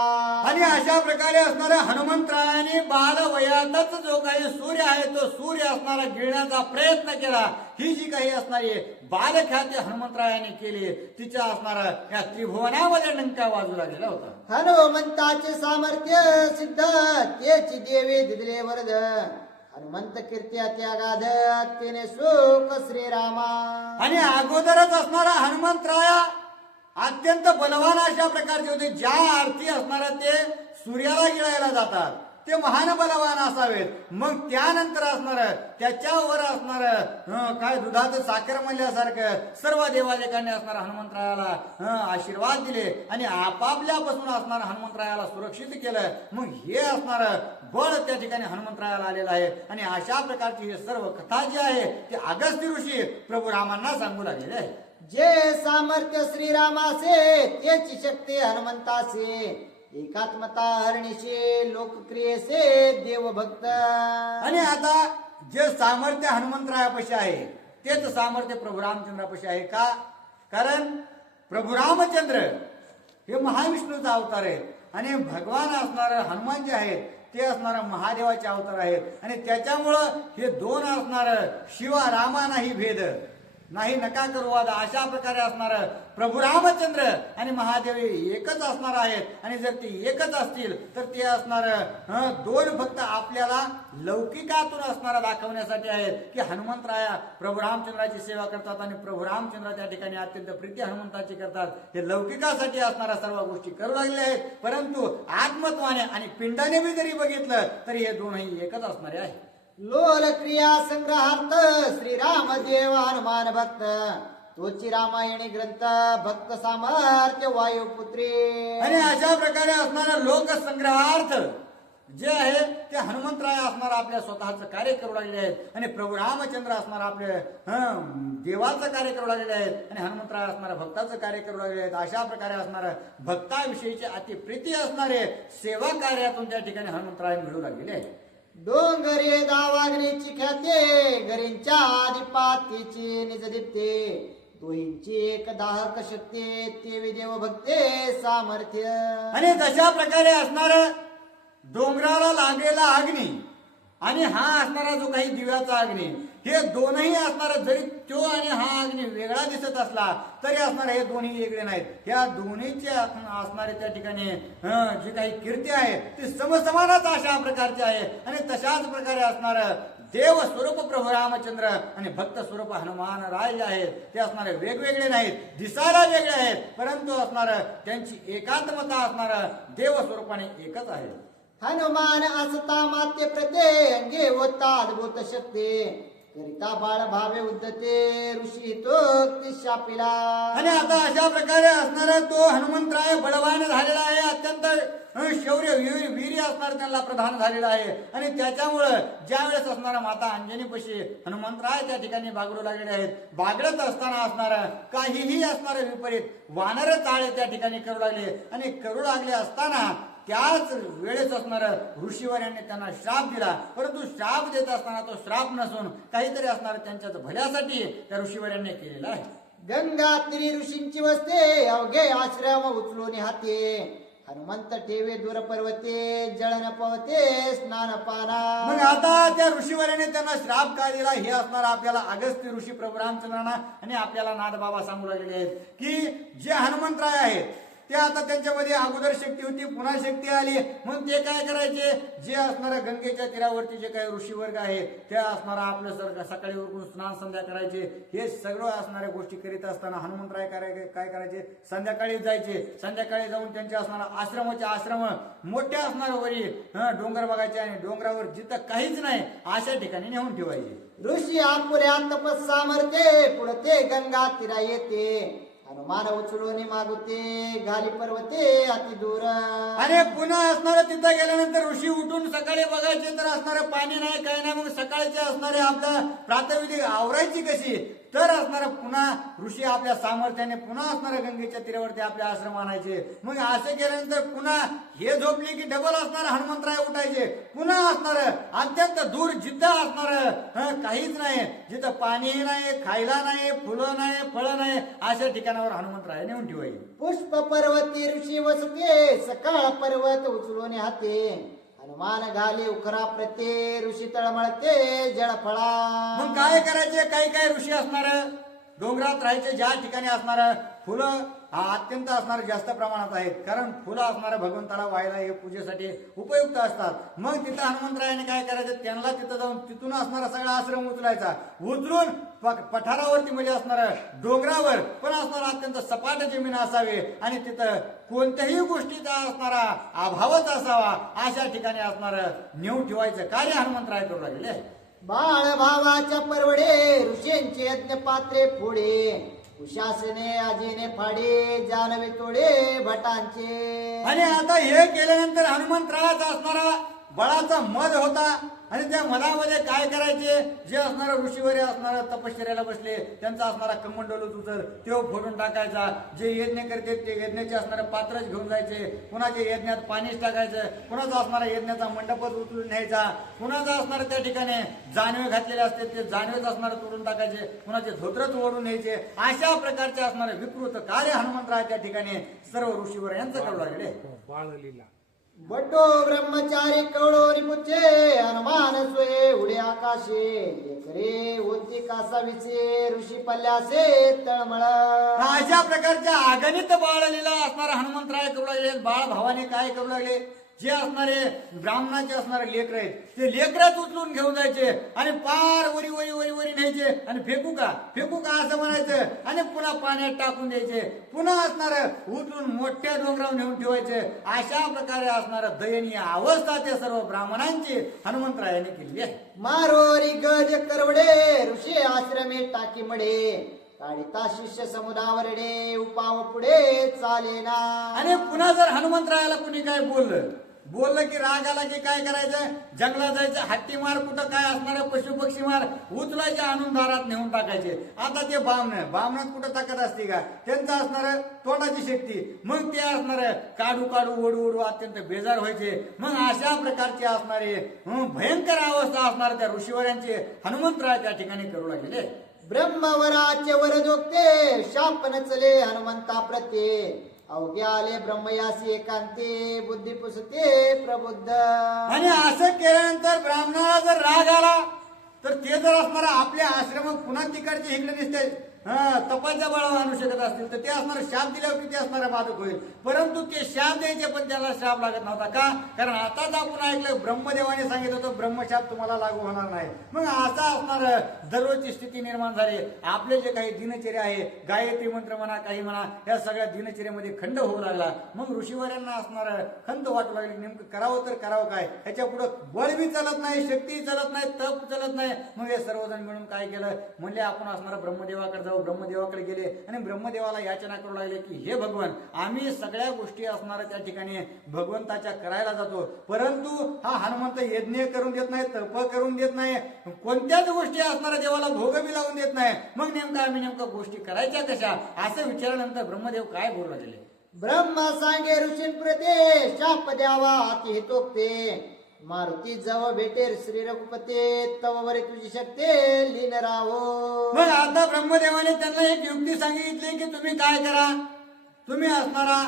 आणि अशा प्रकारे असणाऱ्या हनुमंतरायाने बालवयातच जो काही सूर्य आहे तो सूर्य असणारा गिळण्याचा प्रयत्न केला. ही जी काही असणारी बालख्याती हनुमंतरायाने केली तिच्या असणारा या त्रिभुवनामध्ये डंका वाजू लागलेला होता. हनुमंताचे सामर्थ्य सिद्ध तेची देवी दिदले वरद हनुमंत कीर्त्या त्यागाध तेने सुख श्रीरामा. आणि अगोदरच असणारा हनुमंतराया अत्यंत बलवान अशा प्रकारचे होते. ज्या अर्थी असणारा ते सूर्याला गिळायला जातात ते महान बलवान असावेत. मग त्यानंतर असणार त्याच्यावर असणार काय दुधाचं साखर म्हणल्यासारखं सर्व देवादेकांनी असणार हनुमंतरायाला आशीर्वाद दिले आणि आपापल्यापासून असणार हनुमंतरायाला सुरक्षित केलं. मग हे असणार बळ त्या ठिकाणी हनुमंतरायाला आलेलं आहे. आणि अशा प्रकारची हे सर्व कथा जी आहे ते अगस्त्य ऋषी प्रभू रामांना सांगू लागलेले आहे. जे सामर्थ्य श्रीरामासे त्याची शक्ती हनुमंतासे एकात्मता हरणीशी लोकक्रियेसे देवभक्त. आणि आता जे सामर्थ्य हनुमंतरायापाशी आहे तेच सामर्थ्य प्रभू रामचंद्रापाशी आहे. का? कारण प्रभू रामचंद्र हे महाविष्णूचा अवतार आहे आणि भगवान असणार हनुमान जे आहेत ते असणारा महादेवाचे अवतार आहेत आणि त्याच्यामुळं हे दोन असणार शिवा रामा नाही भेद नाही नका करू वाद अशा प्रकारे असणार प्रभू रामचंद्र आणि महादेव एकच असणार आहेत. आणि जर ते एकच असतील तर ते असणार दोन फक्त आपल्याला लौकिकातून असणारा दाखवण्यासाठी आहेत की हनुमंतराया प्रभू रामचंद्राची सेवा करतात आणि प्रभू रामचंद्र त्या ठिकाणी अत्यंत प्रीती हनुमंताची करतात. हे लौकिकासाठी असणाऱ्या सर्व गोष्टी करू लागले आहेत. परंतु आत्मत्वाने आणि पिंडाने बी जरी बघितलं तरी हे दोनही एकच असणारे आहेत. लोल क्रिया संग्रहार्थ श्रीराम देव हनुमान भक्त तोची रामायणी ग्रंथ भक्त सामर्थ्य वायुपुत्री. आणि अशा प्रकारे असणारा लोकसंग्रहार्थ जे आहे ते हनुमंतराय असणार आपल्या स्वतःचं कार्य करू लागले आहेत आणि प्रभू रामचंद्र असणार आपले देवाचं कार्य करू लागलेले आहेत आणि हनुमंतराय असणारा भक्ताचं कार्य करू लागले आहेत. अशा प्रकारे असणाऱ्या भक्ताविषयीचे अतिप्रीती असणारे सेवा कार्यातून त्या ठिकाणी हनुमंतराय मिळू लागलेले आहेत. डोंगरे दावाग्नीची ख्याते गरींच्या आदिपातीची निज दिप्ते दोहींची एक दाहक शक्ती ते देव भक्ते सामर्थ्य. आणि तशा प्रकारे असणार डोंगराला लागलेला अग्नी आणि हा असणारा जो काही दिव्याचा अग्नी, हे दोनही असणारा, जरी तो आणि हा अग्नी वेगळा दिसत असला तरी असणारे हे दोन्ही वेगळे नाहीत. या दोन्हीचे असणारे त्या ठिकाणी जी काही कीर्ती आहे ती समसमानच अशा प्रकारची आहे. आणि तशाच प्रकारे असणार देव स्वरूप प्रभू रामचंद्र आणि भक्त स्वरूप हनुमान राय जे आहेत ते असणारे वेगवेगळे नाहीत, दिसायला वेगळे आहेत, परंतु असणार त्यांची एकात्मता असणार देव स्वरूपाने एकच आहे. हनुमान असता माते प्रते अंगे होता अद्भुत शक्ती करिता बाळ भावे उद्धते ऋषी तो शापिला. आणि आता अशा प्रकारे असणारा तो हनुमंतराय बलवान झालेला आहे, अत्यंत शौर्य वीर्य असणार त्यांना प्रधान झालेला आहे. आणि त्याच्यामुळं ज्या वेळेस असणारा माता अंजनीपाशी हनुमंतराय त्या ठिकाणी बागडू लागलेले आहेत, बागडत असताना असणार काहीही असणार विपरीत वानर चाळे त्या ठिकाणी करू लागले. आणि करू लागले असताना त्याच वेळेस असणार ऋषीवर्यांनी त्यांना श्राप दिला, परंतु श्राप देत असताना तो श्राप नसून काहीतरी असणार त्यांच्याच भल्यासाठी त्या ऋषीवर्यांनी केलेला आहे. गंगा तिरी ऋषींची वस्ते अवघे आश्रम उचलून हाते हनुमंत ठेवे दूर पर्वते जळन पवते स्नान पाना. मग आता त्या ऋषीवर्याने त्यांना श्राप काय दिला हे असणार आपल्याला अगस्त्य ऋषी प्रभू रामचंद्रांना आणि आपल्याला नाथबाबा सांगू लागलेले आहेत की जे हनुमंतराय आहेत ते आता त्यांच्यामध्ये अगोदर शक्ती होती, पुन्हा शक्ती आली. मग ते काय करायचे, जे असणारा गंगेच्या तीरावरती जे काही ऋषी वर्ग आहे ते असणारा आपलं सकाळी उठून स्नान संध्या करायचे, हे सगळं असणाऱ्या गोष्टी करीत असताना हनुमंतराय काय करायचे, संध्याकाळी जायचे, संध्याकाळी जाऊन त्यांचे असणारा आश्रम मोठे असणारे वरी डोंगर बघायचे आणि डोंगरावर जिथं काहीच नाही अशा ठिकाणी नेऊन ठेवायचे. ऋषी आपुऱ्या तपस सामर्थ्ये पुढते गंगा तीरा येते हनुमान उचलून मागुते घाली पर्वते अति दूर. आणि पुन्हा असणारं तिथं गेल्यानंतर ऋषी उठून सकाळी बघायचे तर असणारं पाणी नाही, काही नाही. मग सकाळचे असणारे आपलं प्रातःविधी आवरायची कशी, तर असणारा पुन्हा ऋषी आपल्या सामर्थ्याने पुन्हा असणाऱ्या गंगेच्या तीरावरती आपले आश्रम आणायचे. मग असे केल्यानंतर पुन्हा हे झोपले की डबल असणार हनुमंतराय उठायचे, पुन्हा असणार अत्यंत दूर जिथं असणार काहीच नाही, जिथं पाणीही नाही, खायला नाही, फुलं नाही, फळं नाही, अशा ठिकाणावर हनुमंतराय नेऊन ठेवायचे. पुष्प पर्वती ऋषी वसते सकाळ पर्वत उचलून हाते हनुमान घाली उखरा प्रते ऋषी तळमळते जळफळा. मग काय करायचे, काही ऋषी असणार डोंगरात राहायचे, ज्या ठिकाणी असणार फुलं अत्यंत असणार जास्त प्रमाणात आहेत, कारण फुलं असणाऱ्या भगवंताला व्हायला हे पूजेसाठी उपयुक्त असतात. मग तिथं हनुमंतरायाने काय करायचं, त्यांना तिथं जाऊन तिथून असणारा सगळा आश्रम उचलायचा, उचलून पठारावरती म्हणजे असणार डोंगरावर पण असणारा अत्यंत सपाट जमीन असावे आणि तिथं कोणत्याही गोष्टीचा असणारा अभावच असावा अशा ठिकाणी असणार नेऊन ठेवायचं कार्य हनुमंतराय करू लागले. बाळ भावाच्या परवडे ऋषींचे यज्ञ पात्रे फोडे उशासने आजीने फाडे जानवे तोडे भटांचे. आणि आता हे केल्यानंतर हनुमंतरायाचा असणारा बळाचा मद होता आणि त्या मधामध्ये काय करायचे, जे असणारा ऋषीवर असणारा तपश्चर्याला बसले त्यांचा असणारा कमंडल उचल तो फोडून टाकायचा, जे यज्ञ करते ते यज्ञाचे असणारे पात्रच घेऊन जायचे, कुणाचे यज्ञात पाणीच टाकायचं, कुणाचा असणारा यज्ञाचा मंडपच उचलून न्यायचा, कुणाचा असणारा त्या ठिकाणी जानवे घातलेले असते ते जानवेच असणारे तोडून टाकायचे, कुणाचे धोत्रच ओढून न्यायचे. अशा प्रकारचे असणारे विकृत कार्य हनुमंतराय त्या ठिकाणी सर्व ऋषीवर यांचं करू लागले. बाळलीला बटो ब्रह्मचारी कवळो रिपुचे हनुमान सोये उडे आकाशे लेकरे होती कासावीचे ऋषी पल्ल्यासे तळमळ. अशा प्रकारच्या अगणित बाळलीला असणारा हनुमंतराय करू लागले. बाळ भावाने काय करू लागले, जे असणारे ब्राह्मणाचे असणारे लेकर आहेत ते लेकरच उचलून घेऊन जायचे आणि पार वरी वरी वरी वरी न्यायचे आणि फेकू का असं म्हणायचं आणि पुन्हा पाण्यात टाकून द्यायचे, पुन्हा असणार उचलून मोठ्या डोंगरावर नेऊन ठेवायचे. अशा प्रकारे असणार दयनीय अवस्था ते सर्व ब्राह्मणांची हनुमंतरायाने केली आहे. मारोरी गज करवडे ऋषी आश्रमे टाकी मडे काढिता शिष्य समुदावरडे उपाव पुढे चालेना. आणि पुन्हा जर हनुमंतरायाला कुणी काय बोललं की राग आला की काय करायचं, जंगलात जायचं, हत्ती मार कुठं काय असणार पशु पक्षी मार उचलायचे आणून दारात नेऊन टाकायचे. आता ते बामणात कुठं ताकद असते का, त्यांचं असणार तोंडाची शक्ती, मग ते असणार काढू ओढू अत्यंत बेजार व्हायचे. मग अशा प्रकारचे असणारे भयंकर अवस्था असणार त्या ऋषीवर्यांचे हनुमंतराय त्या ठिकाणी करू लागले. ब्रह्मवराचे वर जोगते शाप नचले हनुमंता प्रत्ये अवघे आले ब्रह्मयासी एकांते बुद्धी पुसते प्रबुद्ध. आणि असं केल्यानंतर ब्राह्मणाला जर राग आला तर ते जर असणार आपल्या आश्रम पुन्हा तिकडचे इकडे दिसते तपाच्या बळावर आणू शकत असतील तर ते असणार शाप दिल्यावर किती असणारा बाधक होईल. परंतु ते शाप द्यायचे पण त्याला शाप लागत नव्हता. का? कारण आताच आपण ऐकलं ब्रह्मदेवाने सांगितलं होतं ब्रह्मशाप तुम्हाला लागू होणार नाही. मग असं असणार दररोजची स्थिती निर्माण झाली. आपले जे काही दिनचर्या आहे गायत्री मंत्र म्हणा काही म्हणा या सगळ्या दिनचर्यामध्ये खंड होऊ लागला. मग ऋषीवर्यांना असणार खंत वाटू लागली नेमकं करावं तर करावं काय. ह्याच्या पुढे बळ बी चालत नाही शक्ती चालत नाही तप चालत नाही. मग हे सर्वजण मिळून काय केलं म्हणले आपण असणार ब्रह्मदेवाकडे ब्रह्मदेवाकडे गेले आणि ब्रह्मदेवाला याचना करू लागले की हे भगवान आम्ही सगळ्या गोष्टी असणाऱ्या त्या ठिकाणी भगवंताच्या करायला जातो परंतु हा हनुमंत यज्ञ करून देत नाही तप करून देत नाही कोणत्याच गोष्टी असणाऱ्या देवाला भोग बी लावून देत नाही. मग नेमकं गोष्टी करायच्या कशा असं विचारल्यानंतर ब्रह्मदेव काय बोलू लागले. ब्रह्मा सांगे ऋषींप्रते शाप द्यावा अति हितोक्ते मारुती जव भेटेल श्री रघुपते तव वरे तुझी शक्ती लीन राहो. मग आता ब्रह्मदेवाने त्यांना एक युक्ती सांगितली की तुम्ही काय करा तुम्ही असणारा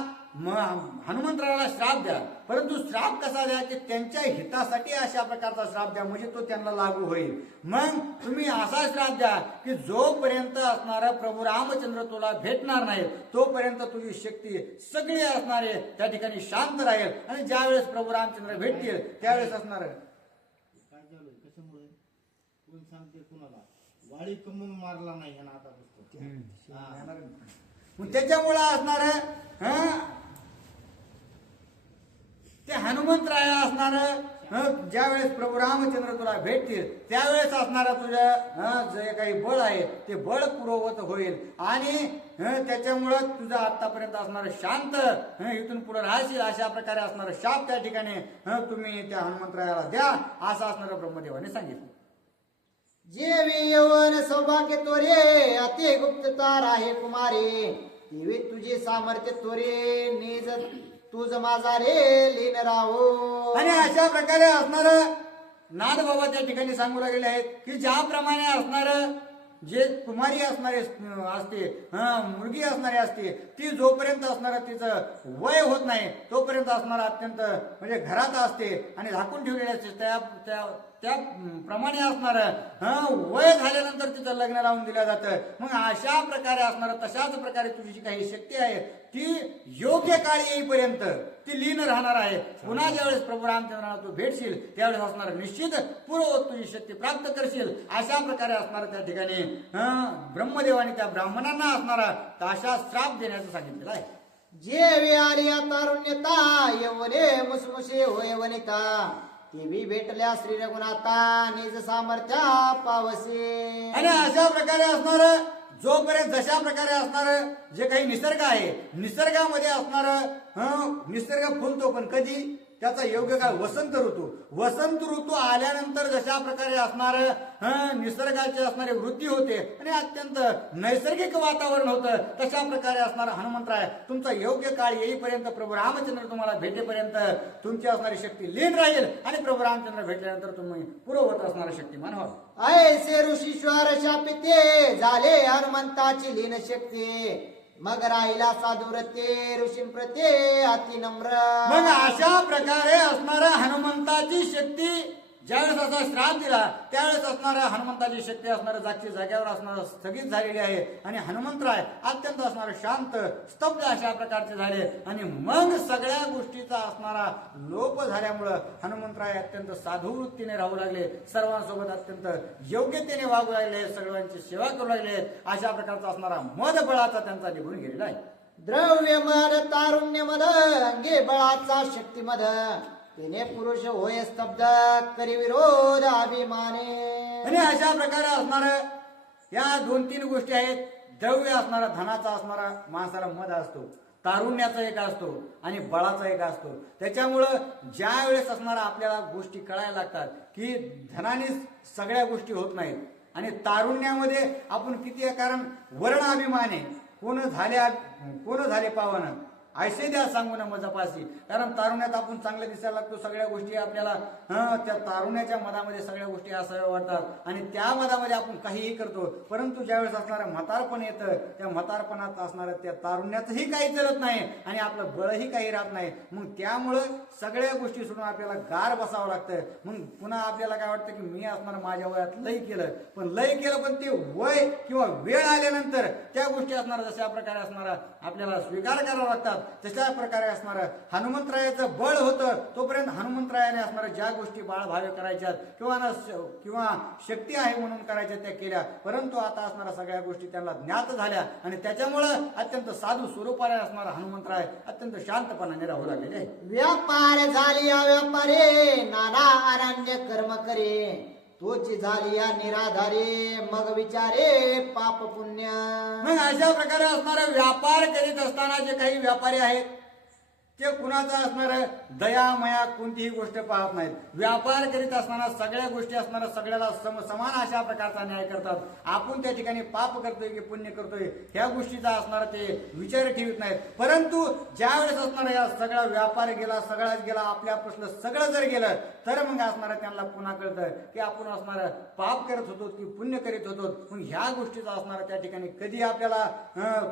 हनुमंतराला श्राप द्या परंतु श्राप कसा द्या की त्यांच्या हितासाठी अशा प्रकारचा श्राप द्या म्हणजे तो त्यांना लागू होईल. मग तुम्ही असा श्राप द्या की जोपर्यंत असणारा प्रभू रामचंद्र तुला भेटणार नाही तोपर्यंत तुझी शक्ती सगळी असणारे त्या ठिकाणी शांत राहील आणि ज्या वेळेस प्रभू रामचंद्र भेटतील त्यावेळेस असणार काय झालं कशामुळे कोण सांगते कुणाला वाडी कमून मारला नाही ह्यानं आता मग त्याच्यामुळे असणार ते हनुमंतराय असणार ज्या वेळेस प्रभू रामचंद्र तुला भेटतील त्यावेळेस असणारा तुझ्या जे काही बळ आहे ते बळ पुरवत होईल आणि त्याच्यामुळं तुझं आतापर्यंत असणार शांत इथून पुढे राहशील अशा प्रकारे असणार शाप त्या ठिकाणी तुम्ही त्या हनुमंतरायाला द्या असं असणार ब्रह्मदेवाने सांगितलं. जेवी यवन सौभाग्य तोरे अति गुप्तता राहे कुमारे देवी तुझे सामर्थ्य तोरे निज तुझ माझा रे लीन राहो. आणि अशा प्रकारे असणार नाद बाबा त्या ठिकाणी सांगू लागलेले आहेत की ज्याप्रमाणे असणार जे कुमारी असणारे असते मुलगी असणारी असते ती जोपर्यंत असणार तिचं वय होत नाही तोपर्यंत असणार अत्यंत म्हणजे घरात असते आणि झाकून ठेवलेले असते त्याप्रमाणे असणार वय झाल्यानंतर तिचं लग्न लावून दिलं जातं. मग अशा प्रकारे असणार तशाच प्रकारे तुझी जी काही शक्ती आहे ती योग्य काळ येईपर्यंत ती लीन राहणार आहे. पुन्हा ज्यावेळेस प्रभू रामचंद्राला तू भेटशील त्यावेळेस असणार निश्चित पूर्ववत तुझी शक्ती प्राप्त करशील अशा प्रकारे असणार त्या ठिकाणी ब्रह्मदेवाने त्या ब्राह्मणांना असणारा अशा श्राप देण्याचं सांगितलेलं आहे. जेवी आलिया तारुण्यता यवने मुसमुसे होय वनिता देवी भेटल्या श्री रघुनाथा निज सामर्थ्या पावसे. आणि अशा प्रकारे असणार जोपर्यंत जशा प्रकारे असणार जे काही निसर्ग आहे निसर्गामध्ये असणार निसर्ग फुलतो पण कधी त्याचा योग्य काळ वसंत ऋतू आल्यानंतर जशा प्रकारे असणार निसर्गाचे असणारे वृद्धी होते आणि अत्यंत नैसर्गिक वातावरण होतं तशा प्रकारे असणार हनुमंतराय तुमचा योग्य काळ येईपर्यंत प्रभू रामचंद्र तुम्हाला भेटेपर्यंत तुमची असणारी शक्ती लीन राहील आणि प्रभू रामचंद्र भेटल्यानंतर तुम्ही पुरवत असणारा शक्तिमान व्हा. ऐसे ऋषीश्वर शापिते झाले हनुमंताची लीन शक्ती मग राहिला साधुरते ऋषींप्रते अति नम्र. मग अशा प्रकारे असणाऱ्या हनुमंताची शक्ती ज्यावेळेस असा श्राप दिला त्यावेळेस असणाऱ्या हनुमंताची शक्ती असणाऱ्या जागची जाग्यावर असणारं स्थगित झालेली आहे आणि हनुमंतराय अत्यंत असणारं शांत स्तब्ध अशा प्रकारचे झाले आणि मग सगळ्या गोष्टीचा असणारा लोप झाल्यामुळं हनुमंतराय अत्यंत साधू वृत्तीने राहू लागले सर्वांसोबत अत्यंत योग्यतेने वागू लागले सगळ्यांची सेवा करू लागले अशा प्रकारचा असणारा मद बळाचा त्यांचा निघून गेलेला आहे. द्रव्य मद तारुण्य मद अंगे बळाचा शक्ती मद तिने पुरुष होय स्तब्ध करी विरोध अभिमाने. आणि अशा प्रकारे असणार या 2-3 गोष्टी आहेत. द्रव्य असणारा धनाचा असणारा माणसाला मद असतो तारुण्याचा एक असतो आणि बळाचा एक असतो. त्याच्यामुळं ज्या वेळेस असणारा आपल्याला गोष्टी कळायला लागतात की धनाने सगळ्या गोष्टी होत नाहीत आणि तारुण्यामध्ये आपण किती कारण वर्ण अभिमान आहे कोण झाले पावन ऐसे द्या सांगून मजपासी. कारण तारुण्यात आपण चांगलं दिसायला लागतो, सगळ्या गोष्टी आपल्याला त्या तारुण्याच्या मधामध्ये सगळ्या गोष्टी असाव्या वाटतात आणि त्या मधामध्ये आपण काहीही करतो. परंतु ज्यावेळेस असणारं म्हातारपण येतं, त्या म्हातारपणात असणारं त्या तारुण्यातही काही चलत नाही आणि आपलं बळही काही राहत नाही. मग त्यामुळं सगळ्या गोष्टी सोडून आपल्याला गार बसावं लागतं. मग पुन्हा आपल्याला काय वाटतं की मी असणार माझ्या वयात लय केलं, पण ते वय किंवा वेळ आल्यानंतर त्या गोष्टी असणार जशा प्रकारे असणारा आपल्याला स्वीकार करावा लागतात. तशा प्रकारे असणारं हनुमंतरायाचं बळ होतं तोपर्यंत हनुमंतरायाने असणाऱ्या ज्या गोष्टी बाळभावे करायच्यात किंवा शक्ती आहे म्हणून करायच्या त्या केल्या. परंतु आता असणाऱ्या सगळ्या गोष्टी त्यांना ज्ञात झाल्या आणि त्याच्यामुळं अत्यंत साधू स्वरूपाने असणारा हनुमंतराय अत्यंत शांतपणाने राहू लागलेले. व्यापार झाली व्यापारे नाना अनन्य कर्म करे, तोची झाली या निराधारे मग विचारे पाप पुण्य. मग अशा प्रकारे असणारा व्यापार करीत असताना जे काही व्यापारी आहेत ते कुणाचा असणार दया मया कोणतीही गोष्ट पाहत नाहीत. व्यापार करीत असताना सगळ्या गोष्टी असणारा सगळ्याला समान अशा प्रकारचा न्याय करतात. आपण त्या ठिकाणी पाप करतोय की पुण्य करतोय ह्या गोष्टीचा असणारा ते विचार ठेवत नाहीत. परंतु ज्या वेळेस असणारा या सगळा व्यापार गेला, सगळाच गेला, आपल्यापासून सगळं जर गेलं तर मग असणारा त्यांना पुन्हा कळतं की आपण असणारं पाप करत होतो की पुण्य करीत होतो. मग ह्या गोष्टीचा असणारा त्या ठिकाणी कधी आपल्याला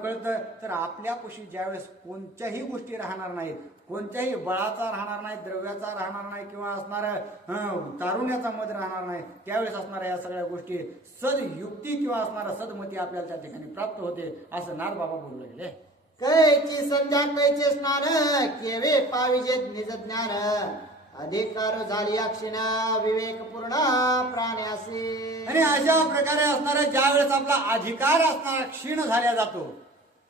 कळतं तर आपल्यापाशी ज्यावेळेस कोणत्याही गोष्टी राहणार नाहीत, कोणत्याही बळाचा राहणार नाही, द्रव्याचा राहणार नाही किंवा असणाऱ्या तारुण्याचा मध राहणार नाही, त्यावेळेस असणाऱ्या या सगळ्या गोष्टी सदयुक्ती किंवा असणारा सदमती आपल्याला त्या ठिकाणी प्राप्त होते असं नारबाबा बोलू लागले. कैची संध्या कैचे स्नान केवे पाविजे निज ज्ञान, अधिकार झाली अक्षिण विवेक पूर्ण प्राण्यासी. आणि अशा प्रकारे असणारा ज्यावेळेस आपला अधिकार असणारा क्षीण झाला जातो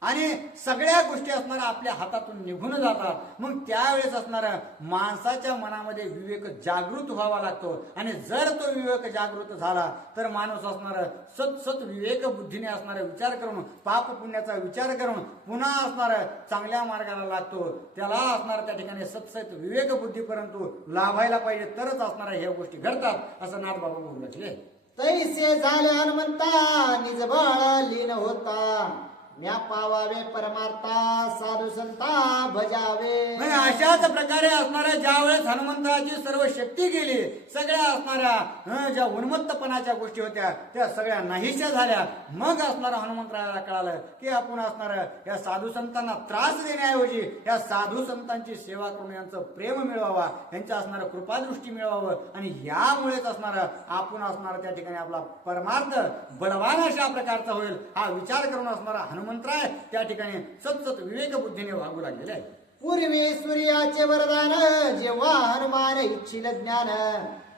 आणि सगळ्या गोष्टी असणाऱ्या आपल्या हातातून निघून जातात, मग त्यावेळेस असणाऱ्या माणसाच्या मनामध्ये विवेक जागृत व्हावा लागतो. आणि जर तो विवेक जागृत झाला तर माणूस असणार सत विवेक बुद्धीने असणारा विचार करून पाप पुण्याचा विचार करून पुन्हा असणार चांगल्या मार्गाला लागतो. त्याला असणार त्या ठिकाणी सत विवेक बुद्धी परंतु लाभायला पाहिजे तरच असणाऱ्या ह्या गोष्टी घडतात असं नाथबाबा बोलू लागले. तैसे झाले हनुमंता निज बळ लीन होता, म्या पावावे परमार्था साधू संता भजावे. अशाच प्रकारे असणाऱ्या ज्यावेळेस हनुमंताची सर्व शक्ती गेली, सगळ्या असणाऱ्या ज्या उन्मत्तपणाच्या गोष्टी होत्या त्या सगळ्या नाहीशा झाल्या. मग असणारा हनुमंतरायाला कळालं की आपण असणाऱ्या या साधू संतांना त्रास देण्याऐवजी या साधू संतांची सेवा करून यांचं प्रेम मिळवावा, यांच्या असणारं कृपादृष्टी मिळवावं आणि यामुळेच असणारा आपण असणारा त्या ठिकाणी आपला परमार्थ बळवान अशा प्रकारचा होईल हा विचार करून असणारा हनुमंतराय त्या ठिकाणी सतत विवेक बुद्धीने वागू लागलेले आहे. पूर्वी सूर्याचे वरदान जेव्हा हनुमान इच्छिल ज्ञान,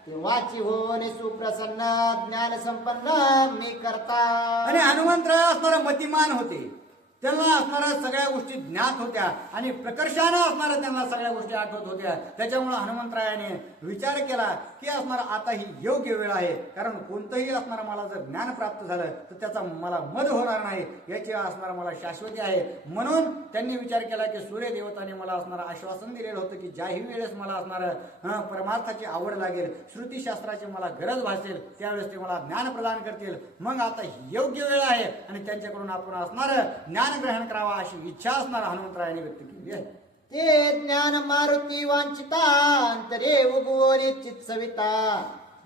तेव्हाची होणे सुप्रसन्न ज्ञान संपन्न मी करता. आणि हनुमंतराय असणारा मतिमान होते, त्यांना असणाऱ्या सगळ्या गोष्टी ज्ञात होत्या आणि प्रकर्षानं असणाऱ्या त्यांना सगळ्या गोष्टी आठवत होत्या. त्याच्यामुळे हनुमंतरायाने विचार केला की असणार आता ही योग्य वेळ आहे, कारण कोणतंही असणारं मला जर ज्ञान प्राप्त झालं तर त्याचा मला मद होणार नाही, याची असणारं मला शाश्वती आहे. म्हणून त्यांनी विचार केला की सूर्यदेवताने मला असणारं आश्वासन दिलेलं होतं की ज्याही वेळेस मला असणारं परमार्थाची आवड लागेल, श्रुतीशास्त्राची मला गरज भासेल, त्यावेळेस ते मला ज्ञान प्रदान करतील. मग आता ही योग्य वेळ आहे आणि त्यांच्याकडून आपण असणारं ज्ञान ग्रहण करावा अशी इच्छा असणारा हनुमंतरायाने व्यक्त केली आहे. ते ज्ञान मारुती वांछिता अंतरे उगवली चित सविता,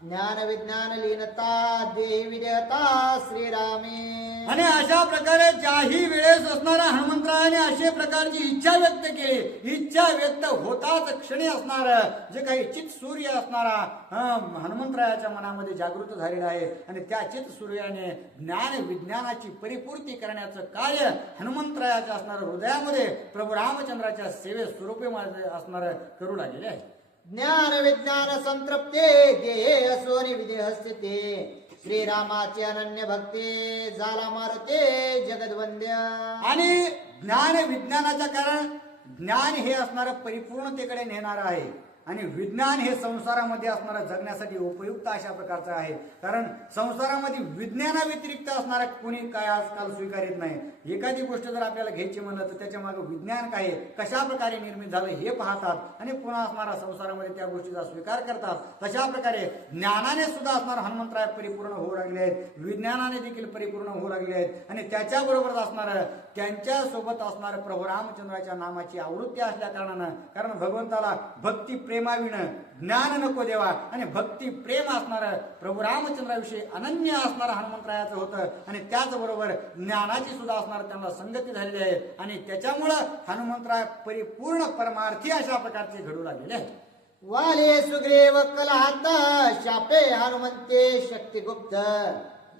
ज्ञान विज्ञान लीनता देही विदेहता श्रीरामे. आणि अशा प्रकारे ज्याही वेळेस असणाऱ्या हनुमंतरायाने अशा प्रकारची इच्छा व्यक्त केली, इच्छा व्यक्त होताच क्षणी असणार जे काही चित सूर्य असणारा हनुमंतरायाच्या मनामध्ये जागृत झालेला आहे आणि त्या चित सूर्याने ज्ञान विज्ञानाची परिपूर्ती करण्याचं कार्य हनुमंतरायाच्या असणाऱ्या हृदयामध्ये प्रभू रामचंद्राच्या सेवे स्वरूपे असणार करू लागलेले आहे. ज्ञान विज्ञान संतृप्ते देहे असोनी विदेहस्ते ते, श्रीरामाचे अनन्य भक्ती झाला मारुते जगद्वंद्य. आणि ज्ञान विज्ञानाच्या कारण ज्ञान हे असणारं परिपूर्णतेकडे नेणार आहे आणि विज्ञान हे संसारामध्ये असणारं जगण्यासाठी उपयुक्त अशा प्रकारचं आहे. कारण संसारामध्ये विज्ञानाव्यतिरिक्त असणारा कोणी काय आजकाल स्वीकारित नाही. एखादी गोष्ट जर आपल्याला घ्यायची म्हणलं तर त्याच्या मागे विज्ञान काय आहे, कशा प्रकारे निर्मित झालं हे पाहतात आणि पुन्हा असणारा संसारामध्ये त्या गोष्टीचा स्वीकार करतात. तशा प्रकारे ज्ञानाने सुद्धा असणारा हनुमंतराय परिपूर्ण होऊ लागले आहेत, विज्ञानाने देखील परिपूर्ण होऊ लागले आहेत आणि त्याच्याबरोबर असणारं त्यांच्या सोबत असणारं प्रभू रामचंद्राच्या नामाची आवृत्ती असल्या कारणानं, कारण भगवंताला भक्ती प्रेमाविणं ज्ञान नको देवा आणि भक्ती प्रेम असणारं प्रभू रामचंद्राविषयी अनन्य असणारं हनुमंतरायाचं होतं आणि त्याचबरोबर ज्ञानाची सुद्धा असणार त्यांना संगती झालेली आहे आणि त्याच्यामुळं हनुमंतराय परिपूर्ण परमार्थी अशा प्रकारचे घडू लागलेले आहे. वाले सुग्रीव कलहात शापे हनुमंते शक्तिगुप्त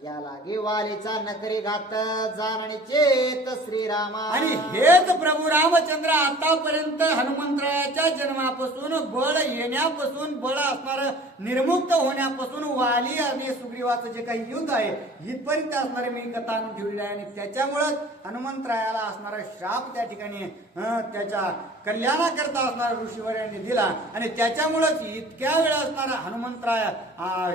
या लागे वालीचा नकरी घात जाणणे चेत श्रीरामा. आणि हेच प्रभू रामचंद्र आतापर्यंत हनुमंतरायाच्या जन्मापासून बळ येण्यापासून बळ असणार निर्मुक्त होण्यापासून वाली आणि सुग्रीवाचं जे काही युद्ध आहे इथपर्यंत असणारे मी कथा आणून ठेवलेली आहे आणि त्याच्यामुळेच हनुमंतरायाला असणारा शाप त्या ठिकाणी त्याच्या कल्याणाकरता असणारा ऋषीवर्यांनी दिला आणि त्याच्यामुळेच इतक्या वेळ असणारा हनुमंतराय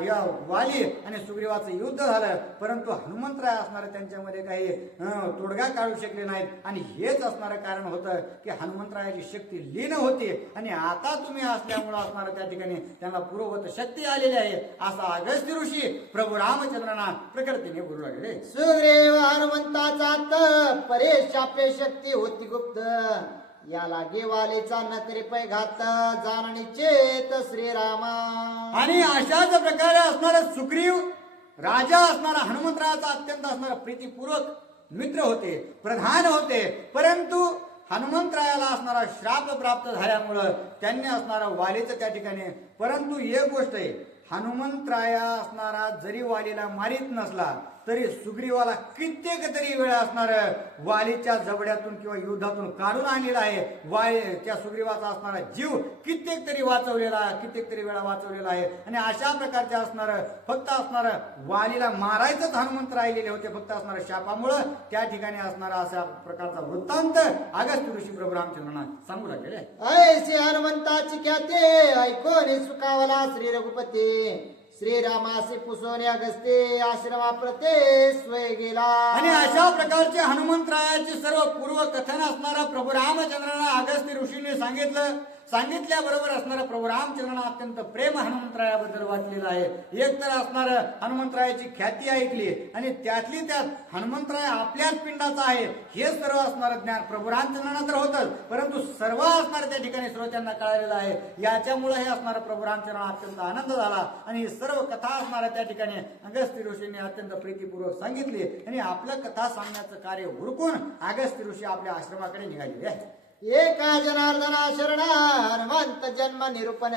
या वाली आणि सुग्रीवाचं युद्ध झालं, परंतु हनुमंतराय असणारे त्यांच्यामध्ये काही तोडगा काढू शकले नाहीत आणि हेच असणारं कारण होतं की हनुमंतरायाची शक्ती लीन होती आणि आता तुम्ही असल्यामुळे असणारं त्या ठिकाणी त्यांना पूर्ववत शक्ती आलेली आहे असा अगस्त्य ऋषी प्रभू रामचंद्रांना प्रकृतीने बोलू लागले. सुग्रीव हनुमंताचा परे शापे शक्ती होती गुप्त या लागे वालीचा नकरी पै घात जाणणे चेत श्रीरामा. आणि अशाच प्रकारे असणारा सुग्रीव राजा असणारा हनुमंतरायाचा अत्यंत असणारा प्रीतीपूर्वक मित्र होते, प्रधान होते, परंतु हनुमंतरायाला असणारा श्राप प्राप्त झाल्यामुळं त्यांनी असणारा वालीचं त्या ठिकाणी, परंतु एक गोष्ट आहे, हनुमंतराया असणारा जरी वालीला मारित नसला तरी सुग्रीवाला कित्येक तरी वेळा असणार वालीच्या जबड्यातून किंवा युद्धातून काढून आणलेला आहे. त्या सुग्रीवाचा असणारा जीव कित्येक तरी वेळा वाचवलेला आहे आणि अशा प्रकारचे असणार फक्त असणार वालीला मारायचंच हनुमंत राहिलेले होते, फक्त असणार शापामुळं त्या ठिकाणी असणारा अशा प्रकारचा वृत्तांत अगस्त्य ऋषी प्रभू रामचंद्रांना सांगू लागले. ऐसे हनुमंताची ख्याते ऐकून सुखावला श्री रघुपती श्रीरामासे पुसोने अगस्ते आश्रमाप्रते स्वय गेला. आणि अशा प्रकारचे हनुमंतरायाचे सर्व पूर्व कथन असणारा प्रभू रामचंद्रांना अगस्त्य ऋषीने सांगितल्याबरोबर असणारा प्रभू रामचंद्रांना अत्यंत प्रेम हनुमंतरायाबद्दल वाटलेलं आहे. एक तर असणार हनुमंतरायाची ख्याती ऐकली आणि त्यातली त्यात हनुमंतराय आपल्याच पिंडाचा आहे हे सर्व असणारं ज्ञान प्रभू रामचंद्रांना तर होतच, परंतु सर्व असणार त्या ठिकाणी श्रोत्यांना कळालेलं आहे. याच्यामुळे हे असणारा प्रभू रामचंद्रांना अत्यंत आनंद झाला आणि सर्व कथा असणाऱ्या त्या ठिकाणी अगस्त्य ऋषींनी अत्यंत प्रीतीपूर्वक सांगितली आणि आपलं कथा सांगण्याचं कार्य उरकून अगस्त्य ऋषी आपल्या आश्रमाकडे निघालेले आहे. एका जनार्दना शरणा हनुमंत जन्म निरूपण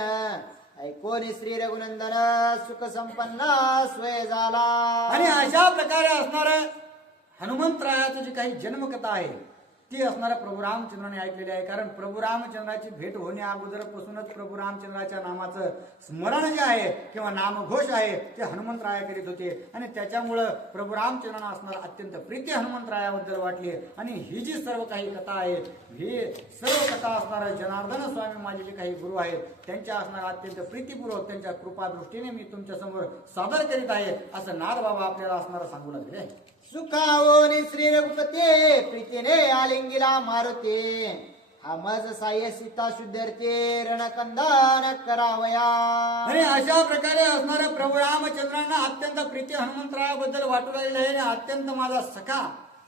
ऐकोनी श्री रघुनंदन सुख संपन्न स्वय झाला. आणि अशा प्रकारे असणार हनुमंतरायाचं जी काही जन्मकथा आहे ती असणाऱ्या प्रभू रामचंद्राने ऐकलेली आहे. कारण प्रभू रामचंद्राची भेट होण्या अगोदरपासूनच प्रभू रामचंद्राच्या नामाचं स्मरण जे आहे किंवा नामघोष आहे ते हनुमंतराया करीत होते आणि त्याच्यामुळं प्रभू रामचंद्रांना असणार अत्यंत प्रीती हनुमंतरायाबद्दल वाटली आणि ही जी सर्व काही कथा आहेत ही सर्व कथा असणार जनार्दन स्वामी माझे जे काही गुरु आहेत त्यांच्या असणार अत्यंत प्रीतीपूर्वक त्यांच्या कृपा दृष्टीने मी तुमच्या समोर सादर करीत आहे असं नाद बाबा आपल्याला असणार सांगू लागले आहे. सुखावोनी श्री रघुपते प्रीतीने आलिंगिला मारुती हमज साय सीता शुद्धर्थे रणकंदन करावया. आणि अशा प्रकारे असणाऱ्या प्रभू रामचंद्रांना अत्यंत प्रीती हनुमंतरायाबद्दल वाटू लागलेलं आहे आणि अत्यंत माझा सखा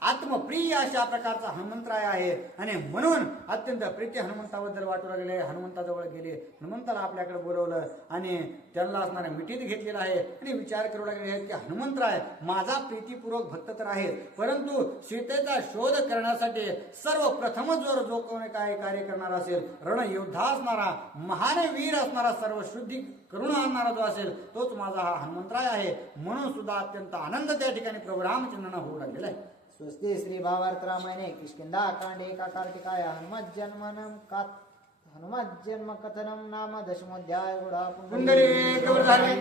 आत्मप्रिय अशा प्रकारचा हनुमंतराय आहे आणि म्हणून अत्यंत प्रीती हनुमंताबद्दल वाटू लागले. हनुमंताजवळ गेले, हनुमंताला आपल्याकडे बोलवलं आणि त्यांना असणाऱ्या मिठीत घेतलेला आहे आणि विचार करू लागले आहेत की हनुमंतराय माझा प्रीतीपूर्वक भक्त तर आहे, परंतु सीतेचा शोध करण्यासाठी सर्वप्रथमच जो कोणी काय कार्य करणार असेल, रणयोद्धा असणारा महान वीर असणारा, सर्व शुद्धी करून आणणारा जो असेल तोच माझा हा हनुमंतराय आहे. म्हणून सुद्धा अत्यंत आनंद त्या ठिकाणी प्रभू रामचंद्रांना होऊ लागलेला आहे. स्वस्ति श्री भावार्थ रामायणे किष्किंधा कांडे कार्तिकाय हनुमत जन्म कथनम नाम दशमोध्याय गुडा पुंडरीक वरदानी